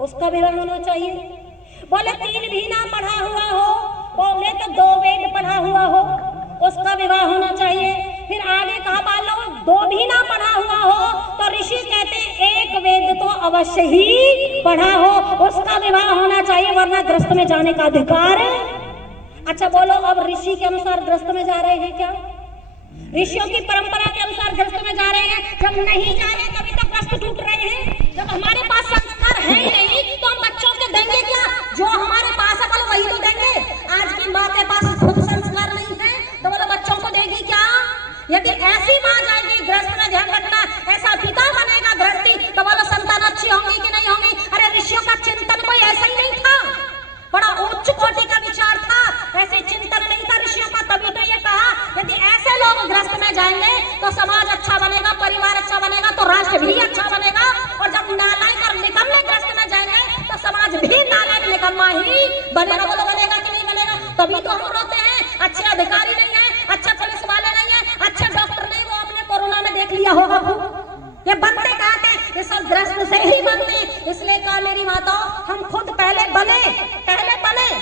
उसका विवाह होना चाहिए। बोले 3 भी ना पढ़ा हुआ हो, बोले तो 2 वेद पढ़ा हुआ हो, उसका विवाह होना चाहिए। फिर आगे कहा बालो 2 भी ना पढ़ा हुआ हो तो ऋषि कहते 1 वेद तो अवश्य ही पढ़ा हो, उसका विवाह होना चाहिए, वरना गृहस्थ में जाने का अधिकार। अच्छा बोलो, अब ऋषि के अनुसार गृहस्थ में जा रहे हैं क्या? ऋषियों की परंपरा के अनुसार गृहस्थ में जा रहे हैं? जब नहीं जा रहे तभी तो गृहस्थ टूट रहे हैं। जब हमारे पास संस्कार है ही नहीं तो हम बच्चों के देंगे क्या? जो हमारे पास है कल वही तो देंगे। आज की माँ के पास खुद संस्कार नहीं है तो बोलो बच्चों को देगी क्या? यदि ऐसी माँ जाएगी गृहस्थ में, ध्यान रखना, ऐसा पिता बनेगा गृहस्थी तो बोलो संतान अच्छी होंगी कि नहीं होंगी? अरे ऋषियों का चिंतन कोई ऐसा ही नहीं था, बड़ा उच्च कोटि का विचार था, ऐसे चिंतन नहीं था ऋषियों का। तभी तो ये कहा यदि ऐसे लोग गृहस्थ में जाएंगे तो समाज अच्छा बनेगा, परिवार अच्छा बनेगा, तो राष्ट्र भी अच्छा बनेगा। और जब नालायक और निकम्मे गृहस्थ में जाएंगे तो समाज भी नालायक निकम्मा ही बनेगा। बोलो बनेगा कि नहीं बनेगा? तभी तो हम रोते हैं अच्छे अधिकारी नहीं है, अच्छे पुलिस वाले नहीं है, अच्छे डॉक्टर नहीं। वो आपने कोरोना में देख लिया होगा, ये बनते कहाँ थे? ये सब गृहस्थ से ही बनते। इसलिए कहा मेरी माताओं, हम खुद पहले बने,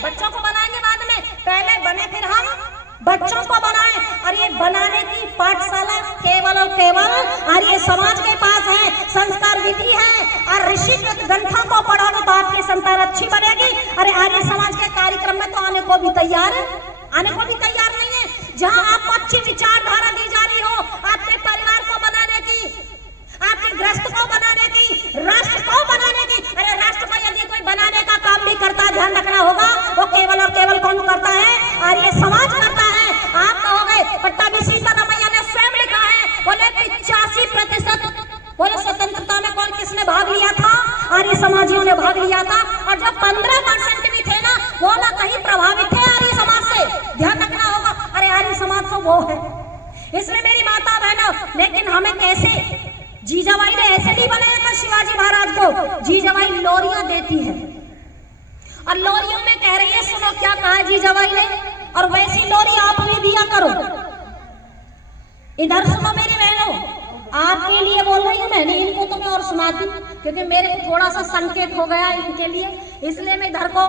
बच्चों को बनाएंगे बाद में, पहले बने फिर हम बच्चों को बनाए। और ये बनाने की पाठशाला केवल और केवल आर्य समाज के पास है, संस्कार विधि है। और ऋषि ग्रंथों को पढ़ोगे तो आपकी संतान अच्छी बनेगी। अरे आर्य समाज के कार्यक्रम में तो आने को भी तैयार नहीं है। जहाँ आपको अच्छी विचारधारा दी जा रही हो, आपके परिवार को बनाने की, आपके गृहस्थ को बनाने की, राष्ट्र को बनाने की। अरे राष्ट्र को यदि कोई बनाने का काम भी करता है, ध्यान रखना होगा, वो केवल और केवल कौन करता है? आर्य समाज करता है। आप कहोगे पट्टाभी सीतारामैया ने स्वयं लिखा है, बोले 85% बोले स्वतंत्रता में कौन किसने भाग लिया था? आर्य समाजियों ने भाग लिया था। और जो 15% भी थे ना, वो ना कहीं प्रभावित थे आर्य समाज से, ध्यान रखना होगा। अरे आर्य समाज तो वो है। इसलिए मेरी माता बहनों, लेकिन हमें कैसे? जीजाबाई ने ऐसे नहीं बनाया था शिवाजी महाराज को। जीजाबाई लोरियां देती है और लोरियों में कह रही है, सुनो क्या कहा जीजाबाई ने, और वैसी लोरी आप भी दिया करो। इधर सुनो मेरी बहनों, आपके लिए बोल रही हूँ मैंने, इनको तो मैं और सुनाती क्योंकि मेरे को थोड़ा सा संकेत हो गया इनके लिए, इसलिए मैं इधर को।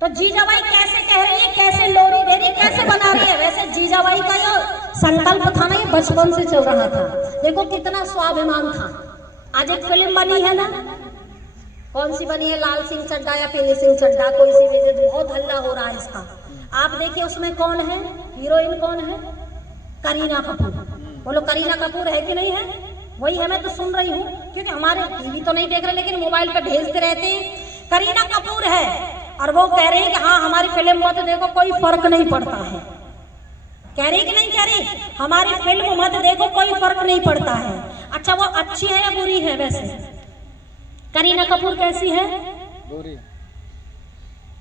तो जीजाबाई कैसे कह रही है, कैसे लोरी दे रही, कैसे बना रही है? वैसे जीजाबाई का ये संकल्प था ना, ये बचपन से चल रहा था। देखो कितना स्वाभिमान था। आज एक फिल्म बनी है ना, कौन सी बनी है? लाल सिंह चड्ढा या पीली सिंह चड्ढा, कोई सी भी, बहुत हल्ला हो रहा है इसका। आप देखिए उसमें कौन है हीरोइन, कौन है? करीना कपूर। बोलो करीना कपूर है कि नहीं है? वही है, मैं तो सुन रही हूँ क्योंकि हमारे टीवी तो नहीं देख रहे लेकिन मोबाइल पे भेजते रहते हैं। करीना कपूर है और वो कह रही है कि हाँ हमारी फिल्म मत देखो, कोई फर्क नहीं पड़ता है। कह रही कि नहीं कह रही? हमारी फिल्म मत देखो, कोई फर्क नहीं पड़ता है। अच्छा वो अच्छी है या बुरी है? वैसे करीना कपूर कैसी है?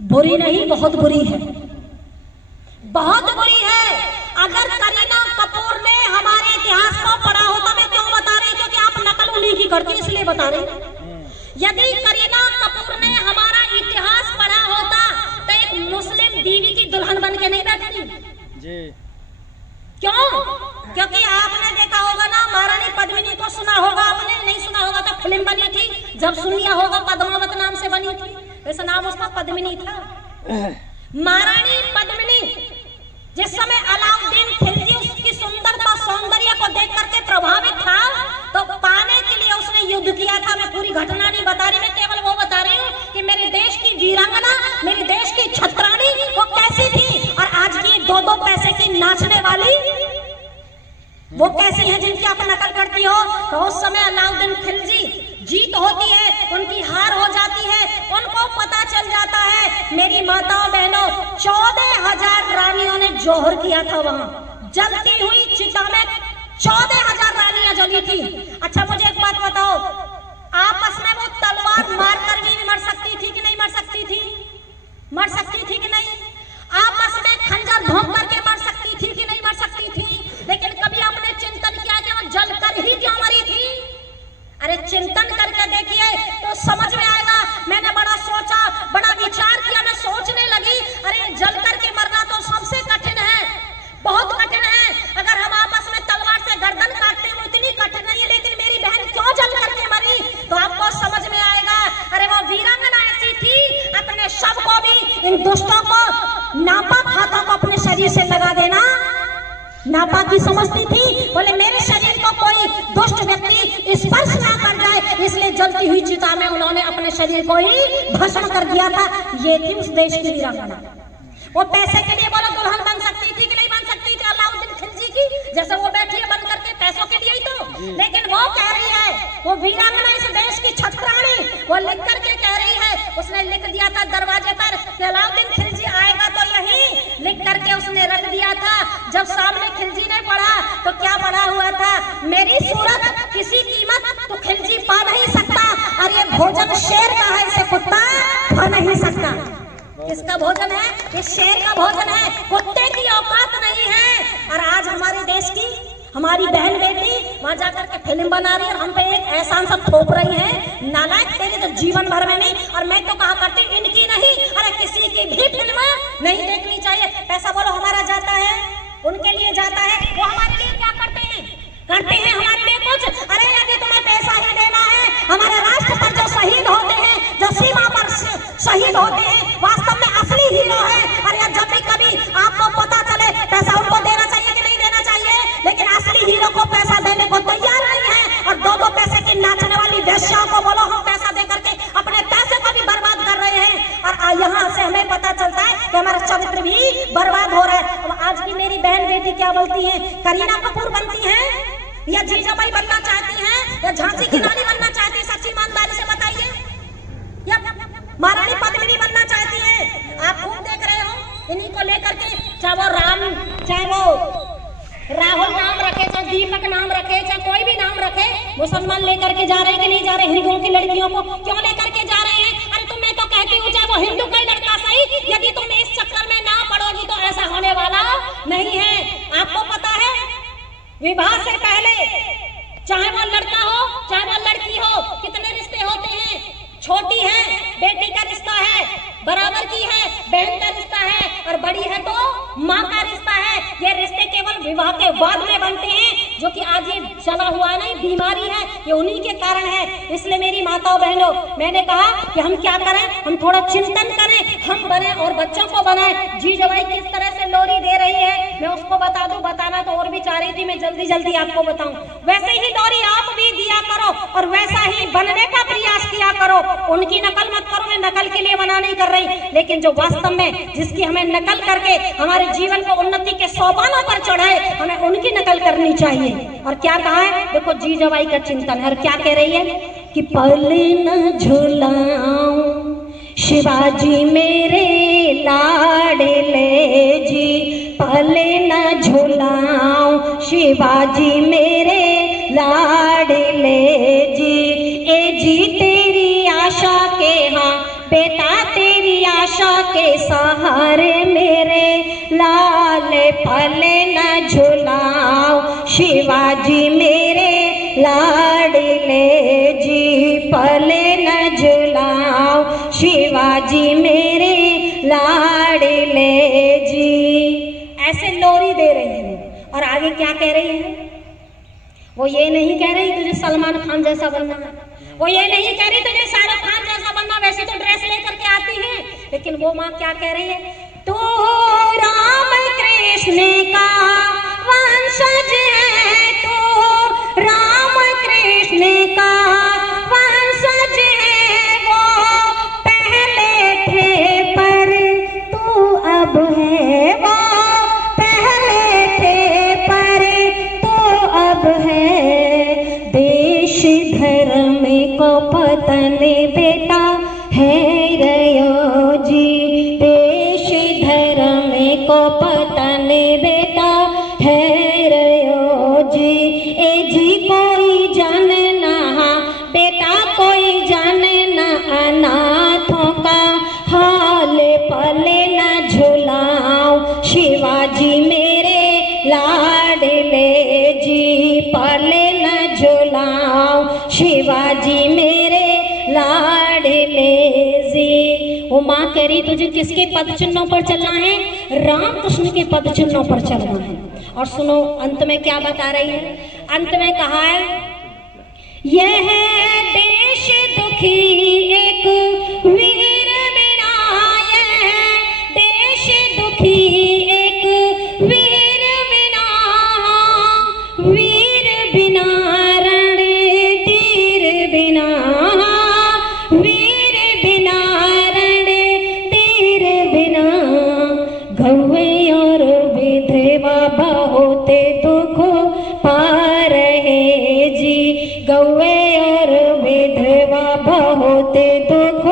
बुरी नहीं, बहुत बुरी है, बहुत बुरी है। अगर करीना कपूर ने हमारे इतिहास को पढ़ा होता, मैं क्यों बता रही? क्योंकि आप नकल उन्हीं की करती, इसलिए बता रही। यदि करीना कपूर ने हमारा इतिहास पढ़ा होता तो एक मुस्लिम बीवी की दुल्हन बन के नहीं बैठती जी। क्यों? क्योंकि आपने देखा होगा ना, महारानी पद्मिनी को सुना होगा आपने, नहीं सुना होगा तो फिल्म बनी थी। जब सुन लिया होगा पद्मावत नाम से बनी थी, वैसे नाम उसका पद्मिनी था। महारानी पद्मिनी जिस समय अलाउद्दीन खिलजी उसकी सुंदरता सौंदर्य को देख करके प्रभावित था तो पाने के लिए उसने युद्ध किया था। मैं पूरी घटना नहीं बता रही, मैं केवल वो बता रही हूँ कि मेरे देश की वीरांगना, मेरे देश की छत्राणी वो कैसी थी, और आज की 2-2 पैसे की नाचने वाली वो कैसी है जिनकी आप नकल करती हो। तो उस समय अलाउद्दीन खिलजी जीत होती है, उनकी हार हो जाती है, उनको पता चल जाता है। मेरी माताओं बहनों, 14,000 रानियों ने जोहर किया था वहां, जलती हुई चिता में 14,000 रानियां जली थी। अच्छा मुझे एक बात बताओ, आपस में वो तलवार मारकर भी मर सकती थी कि नहीं मर सकती थी? मर सकती थी कि नहीं? आपस में खंजर भोंक करके मर सकती थी कि नहीं मर सकती थी? लेकिन कभी आपने चिंतन किया कि वो जलकर ही क्यों मरी थी? अरे चिंतन करके देखिए तो समझ में आएगा। मैंने बड़ा सोचा, बड़ा विचार किया, मैं सोचने लगी अरे जल करके मरना तो सबसे कठिन है, बहुत कठिन है। अगर नापाकी समझती थी। बोले मेरे शरीर को कोई दुष्ट व्यक्ति स्पर्श ना कर जाए, इसलिए जलती हुई चिता में उन्होंने अपने शरीर को ही भस्म कर दिया था। ये थी उस देश की वीरांगना। वो पैसे के लिए बोलो दुल्हन बन सकती थी कि नहीं बन सकती थी अलाउद्दीन खिलजी की, जैसे वो बैठी है बन करके पैसों के लिए ही तो। लेकिन वो कह रही है, वो वीरांगना इस देश की छत्राणी, वो लिख करके कह रही है, उसने लिख दिया था दरवाजे पर कि अलाउद्दीन खिलजी आएगा तो यही, लिख करके उसने रख दिया था। जब सामने खिलजी ने पढ़ा तो क्या पढ़ा हुआ था, मेरी सूरत किसी कीमत तो खिलजी पा नहीं सकता, और ये भोजन शेर का है, इसे कुत्ता खा नहीं सकता। किसका भोजन है? ये शेर का भोजन है, कुत्ते की औकात नहीं है। और आज हमारे देश की हमारी बहन बेटी वहां जाकर के फिल्म बना रही है और हम पे एक एहसान सब थोप रही है, नालायक तेरी तो जीवन भर में नहीं। और मैं तो कहा करती इनकी नहीं, अरे किसी की भी फिल्म नहीं देखनी चाहिए। पैसा बोलो हमारा जाता है, उनके लिए जाता है, वो हमारे लिए क्या करते हैं? करते हैं हमारे लिए कुछ? अरे यदि तुम्हें पैसा ही देना है, हमारे राष्ट्र पर जो शहीद होते हैं, जो सीमा पर शहीद होते हैं, वास्तव में असली हीरो है। और या जब भी कभी आपको पता चले पैसा उनको देना चाहिए कि नहीं देना चाहिए, लेकिन असली हीरो को पैसा देने को तैयार नहीं है। और दो पैसे की नाचने वाली वेश्याओं को बोलो हम पैसा दे करके अपने पैसे को भी बर्बाद कर रहे हैं। और यहाँ से हमें पता चलता है कि हमारा चरित्र भी बर्बाद हो रहा है। अब आज की मेरी बहन बेटी क्या बोलती है, करीना कपूर बनती है या जीजाबाई बनना चाहती हैं या झांसी की रानी बनना चाहती है? सच्ची ईमानदारी से बताइए, या महारानी पद्मिनी बनना चाहती है? आप खूब देख रहे हो इन्हीं को लेकर के, चाहे वो राम, चाहे वो राहुल नाम रखे, चाहे दीपक नाम रखे, चाहे कोई भी नाम रखे, मुसलमान लेकर के जा रहे हैं कि नहीं जा रहे? हिंदुओं की लड़कियों को क्यों लेकर के जा रहे हैं? अरे तुम, मैं तो कहती हूँ चाहे वो हिंदू का लड़का सही, यदि तुम इस चक्कर में ना पड़ोगी तो ऐसा होने वाला नहीं है। आपको पता है विवाह से पहले चाहे वो लड़का हो चाहे वो लड़की हो, कितने रिश्ते होते हैं? छोटी है बेटी का रिश्ता है, बराबर की है बहन का रिश्ता है, और बड़ी है तो माँ का रिश्ता है। ये रिश्ते केवल विवाह के बाद में बनते हैं, जो कि आज ये चला हुआ नहीं बीमारी है, ये उन्हीं के कारण है। इसलिए मेरी माताओं बहनों, मैंने कहा कि हम क्या करें, हम थोड़ा चिंतन करें, हम बने और बच्चों को बनाएं। जीजाबाई किस तरह से लोरी दे रही है मैं उसको बता दूं, बताना तो और भी चाह रही थी, मैं जल्दी जल्दी आपको बताऊं। वैसे ही लोरी आप भी दिया करो और वैसा ही बनने का प्रयास किया करो। उनकी नकल मत करो, मैं नकल के लिए मना नहीं कर रही, लेकिन जो वास्तव में जिसकी हमें नकल करके हमारे जीवन को उन्नति के सोपानों पर चढ़ाए, हमें उनकी नकल करनी चाहिए। और क्या कहा है देखो, जीजाबाई का चिंतन है, और क्या कह रही है कि पले न झुलाऊं शिवाजी मेरे लाडले जी, पले न झुलाऊं शिवाजी मेरे लाडले जी। ए जी तेरी आशा के, हाँ बेटा तेरी आशा के सहारे मेरे लाल, पले न झुलाओ शिवाजी मेरे लाडले जी, पले न झुलाओ शिवाजी मेरे लाडले जी। ऐसे लोरी दे रही है। और आगे क्या कह रही है, वो ये नहीं कह रही तुझे सलमान खान जैसा बनना है, वो ये नहीं कह रही तुझे शाहरुख खान जैसा बनना, वैसे तो ड्रेस लेकर के आती है, लेकिन वो माँ क्या कह रही है, तू राम कृष्ण का वंशज है, तू राम कृष्ण का वंशज है, वो पहले थे पर तू अब है, वो पहले थे पर तू अब है। देश धर्म को पतन बेटा है रयो जी, देश धर्म को पतन बेटा है रयो जी। ए जी कोई जाने ना बेटा, कोई जाने ना अनाथों का हाल, पले न झुलाओ शिवाजी मेरे लाडले जी, पले न झुलाओ शिवाजी मेरे लाडले जी। वो माँ कह रही तुझे किसके पद चिन्हों पर चलना है? राम कृष्ण के पद चिन्हों पर चलना है। और सुनो अंत में क्या बता रही है, अंत में कहा है, यह देश दुखी एक वीर बिना, यह देश दुखी एक वीर बिना, बहुते दुख पा रहे जी, गौवे और विधवा बहुते दुख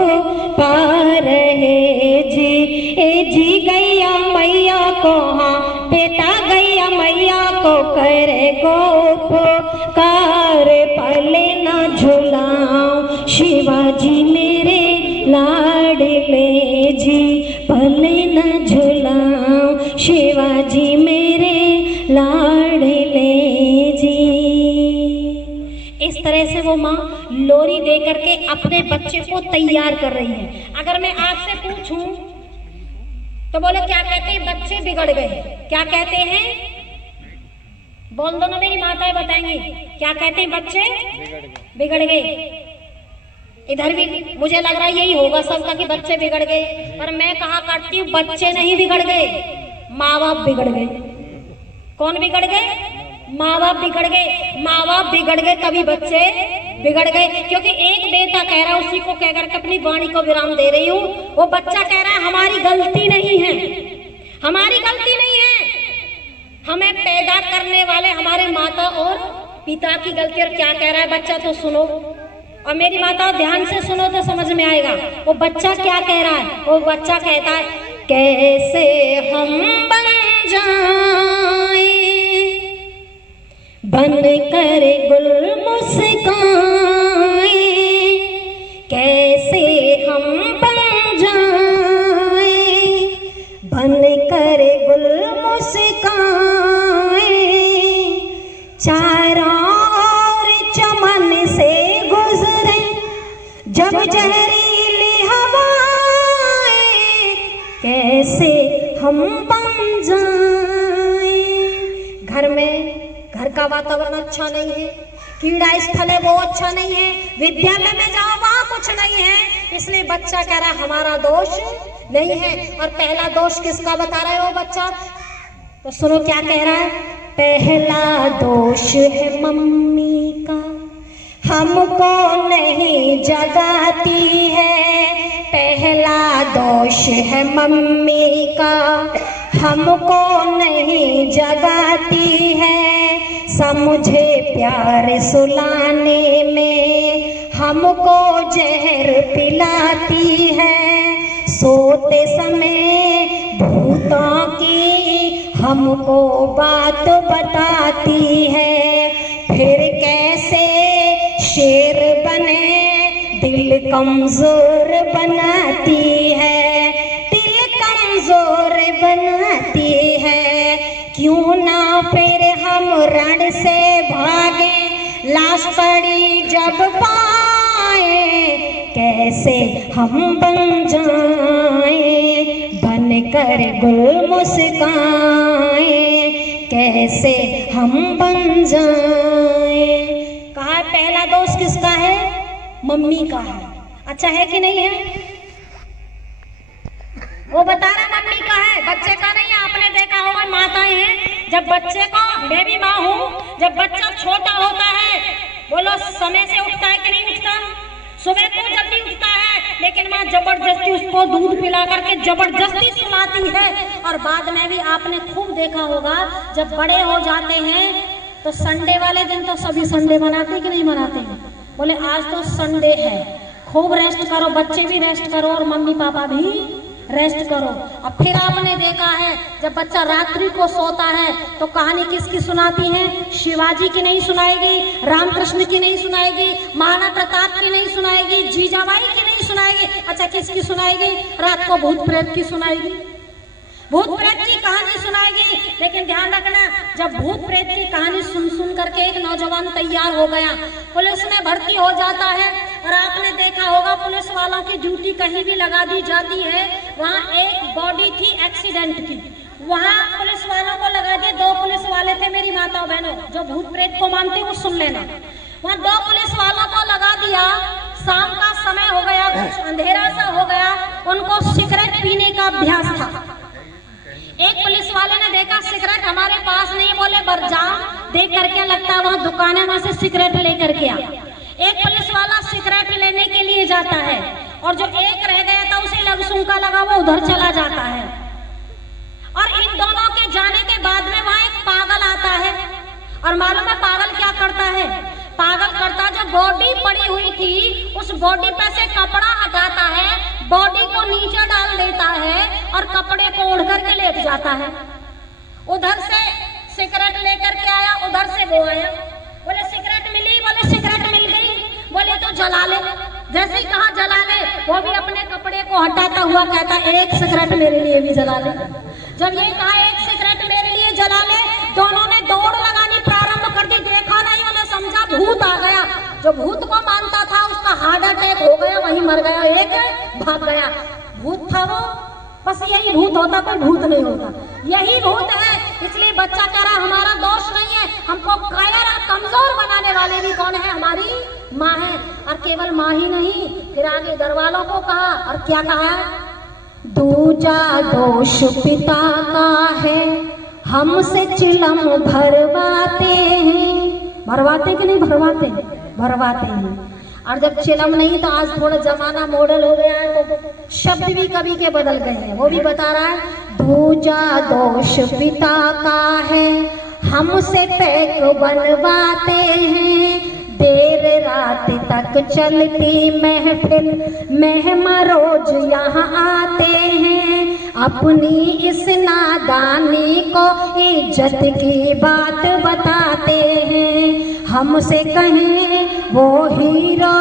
पा रहे जी। ए जी गैया मैया को, हाँ बेटा गैया मैया को करे गो उपकार, पले न झुलाऊं शिवाजी मेरे लाडले जी, पले न झुलाऊं शिवाजी मेरे लाडले जी। इस तरह से वो माँ लोरी दे करके अपने बच्चे को तैयार कर रही है। अगर मैं आपसे पूछूं तो बोलो क्या कहते हैं? बच्चे बिगड़ गए। क्या कहते हैं? बोल दो ना, मेरी माताएं बताएंगी क्या कहते हैं? बच्चे बिगड़ गए। इधर भी मुझे लग रहा है यही होगा सबका कि बच्चे बिगड़ गए, पर मैं कहा करती हूँ बच्चे नहीं बिगड़ गए, माँ बाप बिगड़ गए। कौन बिगड़ गए? माँ बाप बिगड़ गए। माँ बाप बिगड़ गए तभी बच्चे बिगड़ गए। क्योंकि एक बेटा कह रहा है, उसी को कहकर के अपनी वाणी को विराम दे रही हूँ, वो बच्चा कह रहा है हमारी गलती नहीं है, हमारी गलती नहीं है, हमें पैदा करने वाले हमारे माता और पिता की गलती। और क्या कह रहा है बच्चा? तो सुनो, और मेरी माता ध्यान से सुनो तो समझ में आएगा। वो बच्चा क्या कह रहा है? वो बच्चा कहता है कैसे हम बन जाएं बन कर गुल मुस्काएं, कैसे हम बन जाएं बन कर गुल मुस्काएं, चारों ओर चमन से गुजरे जब जहरीली हवाएं, कैसे हम बन जाएं। घर में घर का वातावरण अच्छा नहीं है, कीड़ा स्थल है वो अच्छा नहीं है, विद्यालय में जाओ वहां कुछ नहीं है, इसलिए बच्चा कह रहा है हमारा दोष नहीं है। और पहला दोष किसका बता रहा है वो बच्चा? तो सुनो क्या कह रहा है? पहला दोष है मम्मी का, हमको नहीं जगाती है। पहला दोष है मम्मी का, हमको नहीं जगाती है। समझे प्यार सुलाने में हमको जहर पिलाती है। सोते समय भूतों की हमको बात बताती है। फिर कैसे शेर बने दिल कमजोर बनाती है, दिल कमजोर बनाती है। क्यों ना फिर हम रण से भागे, लाश पड़ी जब पाए, कैसे हम बन जाएं बन कर गुल मुस्काएं, कैसे हम बन जाएं। कहा है पहला दोष किसका है? मम्मी का है। अच्छा है कि नहीं है? वो बता रहा मम्मी का है, बच्चे का नहीं है। आपने देखा होगा माताएं हैं, जब बच्चे को, मैं भी माँ हूँ, जब बच्चा छोटा होता है बोलो समय से उठता है कि नहीं उठता? सुबह को जल्दी उठता है, लेकिन माँ जबरदस्ती उसको दूध पिला करके जबरदस्ती सुलाती है। और बाद में भी आपने खूब देखा होगा जब बड़े हो जाते हैं तो संडे वाले दिन तो सभी संडे मनाते कि नहीं मनाते हैं? बोले आज तो संडे है, खूब रेस्ट करो, बच्चे भी रेस्ट करो और मम्मी पापा भी रेस्ट करो। अब फिर आपने देखा है जब बच्चा रात्रि को सोता है तो कहानी किसकी सुनाती है? शिवाजी की नहीं सुनाएगी, रामकृष्ण की नहीं सुनाएगी, महाराणा प्रताप की नहीं सुनाएगी, जीजाबाई की नहीं सुनाएगी। अच्छा किसकी सुनाएगी? रात को भूत प्रेत की सुनाएगी, भूत प्रेत की कहानी सुनाएगी। लेकिन ध्यान रखना, जब भूत प्रेत की कहानी सुन सुन करके एक नौजवान तैयार हो गया, पुलिस में भर्ती हो जाता है, और आपने देखा होगा पुलिस वालों की ड्यूटी कहीं भी लगा दी जाती है। वहाँ एक बॉडी थी एक्सीडेंट की, वहाँ पुलिस वालों को लगा दिए। 2 पुलिस वाले थे मेरी माता बहनों, जो भूत प्रेत को मानते वो सुन लेना। वहाँ 2 पुलिस वालों को लगा दिया। शाम का समय हो गया, कुछ अंधेरा सा हो गया, उनको सिगरेट पीने का अभ्यास था। एक पुलिस वाले ने देखा सिगरेट हमारे पास नहीं, बोले बर जाओ देख करके लगता है वहाँ दुकान है, वहां से सिगरेट लेकर के आ। एक पुलिस वाला सिगरेट लेने के लिए जाता है और जो एक रह गया था उसे लघुशंका लगा, वो उधर चला जाता है। और इन दोनों के जाने के बाद में वहां एक और मालूम है पागल क्या करता है? पागल करता जो बॉडी पड़ी हुई थी उस बॉडी पे से कपड़ा हटाता है, बॉडी को नीचे डाल देता है और कपड़े को ओढ़ करके लेट जाता है। उधर से सिगरेट लेकर के आया, उधर से वो आया, बोले सिगरेट मिली, बोले सिगरेट मिल गई, बोले तो जला ले। जैसे ही कहा जला ले, वो भी अपने कपड़े को हटाता हुआ कहता एक सिगरेट मेरे लिए भी जला ले। जब ये कहा एक सिगरेट मेरे लिए जला ले, दोनों ने दौड़ लगानी प्रारंभ कर दी। देखा नहीं, उन्हें समझा भूत आ गया। जो भूत को मानता था उसका हार्ट अटैक हो गया, वहीं मर गया, एक भाग गया। भूत था वो, बस यही भूत होता, कोई भूत नहीं होता, यही भूत है। इसलिए बच्चा कह रहा हमारा दोष नहीं है, हमको कायर और कमजोर बनाने वाले भी कौन है? हमारी माँ है। और केवल माँ ही नहीं, फिर आगे घर वालों को कहा, और क्या कहा? दूजा दोष पिता का है, हमसे चिलम भरवाते हैं। भरवाते कि नहीं भरवाते? भरवाते हैं। और जब चिलम नहीं तो आज थोड़ा जमाना मॉडल हो गया है तो शब्द भी कभी के बदल गए हैं। वो भी बता रहा है दूजा दोष पिता का है, हमसे पैक बनवाते हैं, देर रात तक चलती महफिल, मेहमान रोज यहाँ आते हैं, अपनी इस नादानी को इज्जत की बात बताते हैं, हमसे कहें वो हीरो,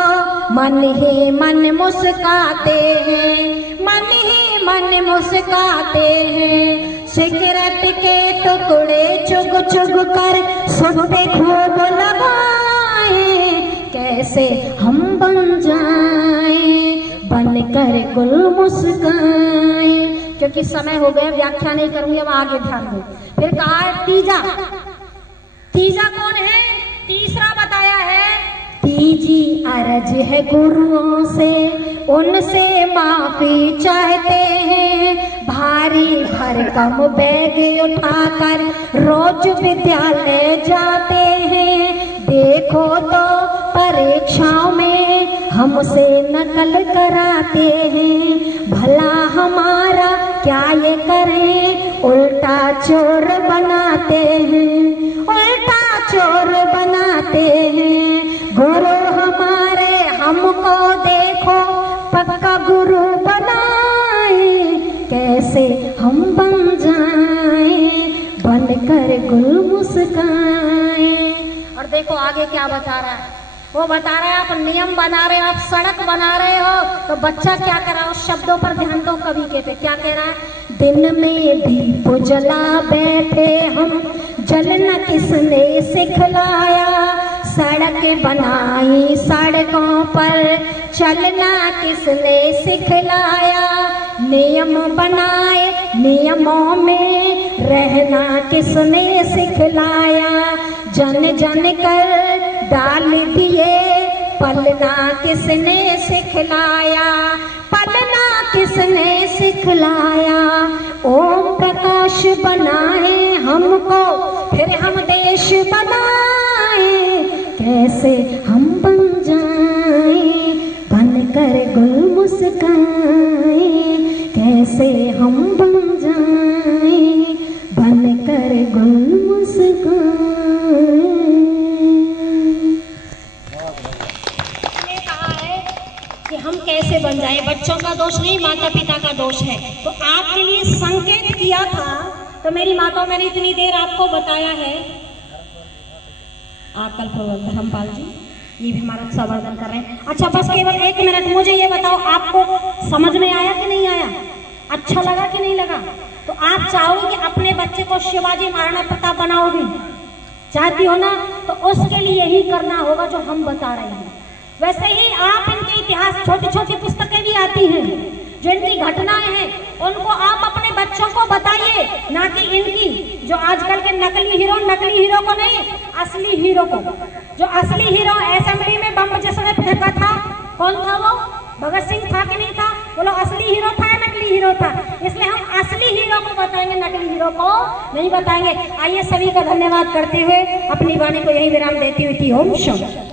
मन ही मन मुस्काते हैं, मन ही मन मुस्काते हैं, सिगरेट के टुकड़े चुग चुग कर सुनते खूब लगाए, कैसे हम बन जाएं बनकर गुल मुस्काए। क्योंकि समय हो गया, व्याख्या नहीं करूंगी, अब आगे ध्यान दो। फिर कहा तीजा, तीजा कौन है? तीसरा बताया है तीजी अरज है गुरुओं से, उनसे माफी चाहते हैं, भारी भरकम बैग उठाकर रोज विद्यालय जाते हैं, देखो तो परीक्षाओं में हमसे नकल कराते हैं, भला हमारा क्या ये करें, उल्टा चोर बनाते हैं, उल्टा चोर बनाते हैं, गुरु हमारे हमको देखो पक्का गुरु बनाए, कैसे हम बन जाएं बनकर गुल मुस्काए। और देखो आगे क्या बता रहा है, वो बता रहे हैं आप नियम बना रहे हो, आप सड़क बना रहे हो, तो बच्चा क्या कर रहा है? उस शब्दों पर ध्यान दो कवि के पे, क्या कह रहा है? दिन में दीप जला बैठे हम, जलना किसने सिखलाया, सड़क बनाई सड़कों पर चलना किसने सिखलाया, नियम बनाए नियमों में रहना किसने सिखलाया, जन जन कर डाल दिए पलना किसने सिखलाया, पलना किसने सिखलाया, ओम प्रकाश बनाए हमको फिर हम देश बनाए, कैसे हम बन जाएं बनकर गुल मुस्काए, कैसे हम बन जाएं बनकर गुल मुस्काए। हम कैसे बन जाए, बच्चों का दोष नहीं, माता पिता का दोष है। तो आपके लिए संकेत किया था, तो मेरी माताओं मैंने इतनी देर आपको बताया है। आप कल्पवृक्ष धर्मपाल जी ये भी हमारा संवर्धन कर रहे हैं। अच्छा बस केवल 1 मिनट मुझे ये बताओ, आपको समझ में आया कि नहीं आया? अच्छा लगा कि नहीं लगा? तो आप चाहोगे कि अपने बच्चे को शिवाजी महाराणा प्रताप बनाओगे? चाहती हो ना? तो उसके लिए यही करना होगा जो हम बता रहे हैं। वैसे ही आप इनके इतिहास, छोटी छोटी पुस्तकें भी आती हैं जो इनकी घटनाएं हैं, उनको आप अपने बच्चों को बताइए, ना कि इनकी जो आजकल के नकली हीरो को नहीं, असली हीरो को। जो असली हीरो असेंबली में बम जिसने फेंका था, कौन था वो? भगत सिंह था कि नहीं था? बोलो असली हीरो था या नकली हीरो था? इसलिए हम असली हीरो को बताएंगे, नकली हीरो को नहीं बताएंगे। आइए सभी का धन्यवाद करते हुए अपनी वाणी को यही विराम देती हुई थी। ओम शांति।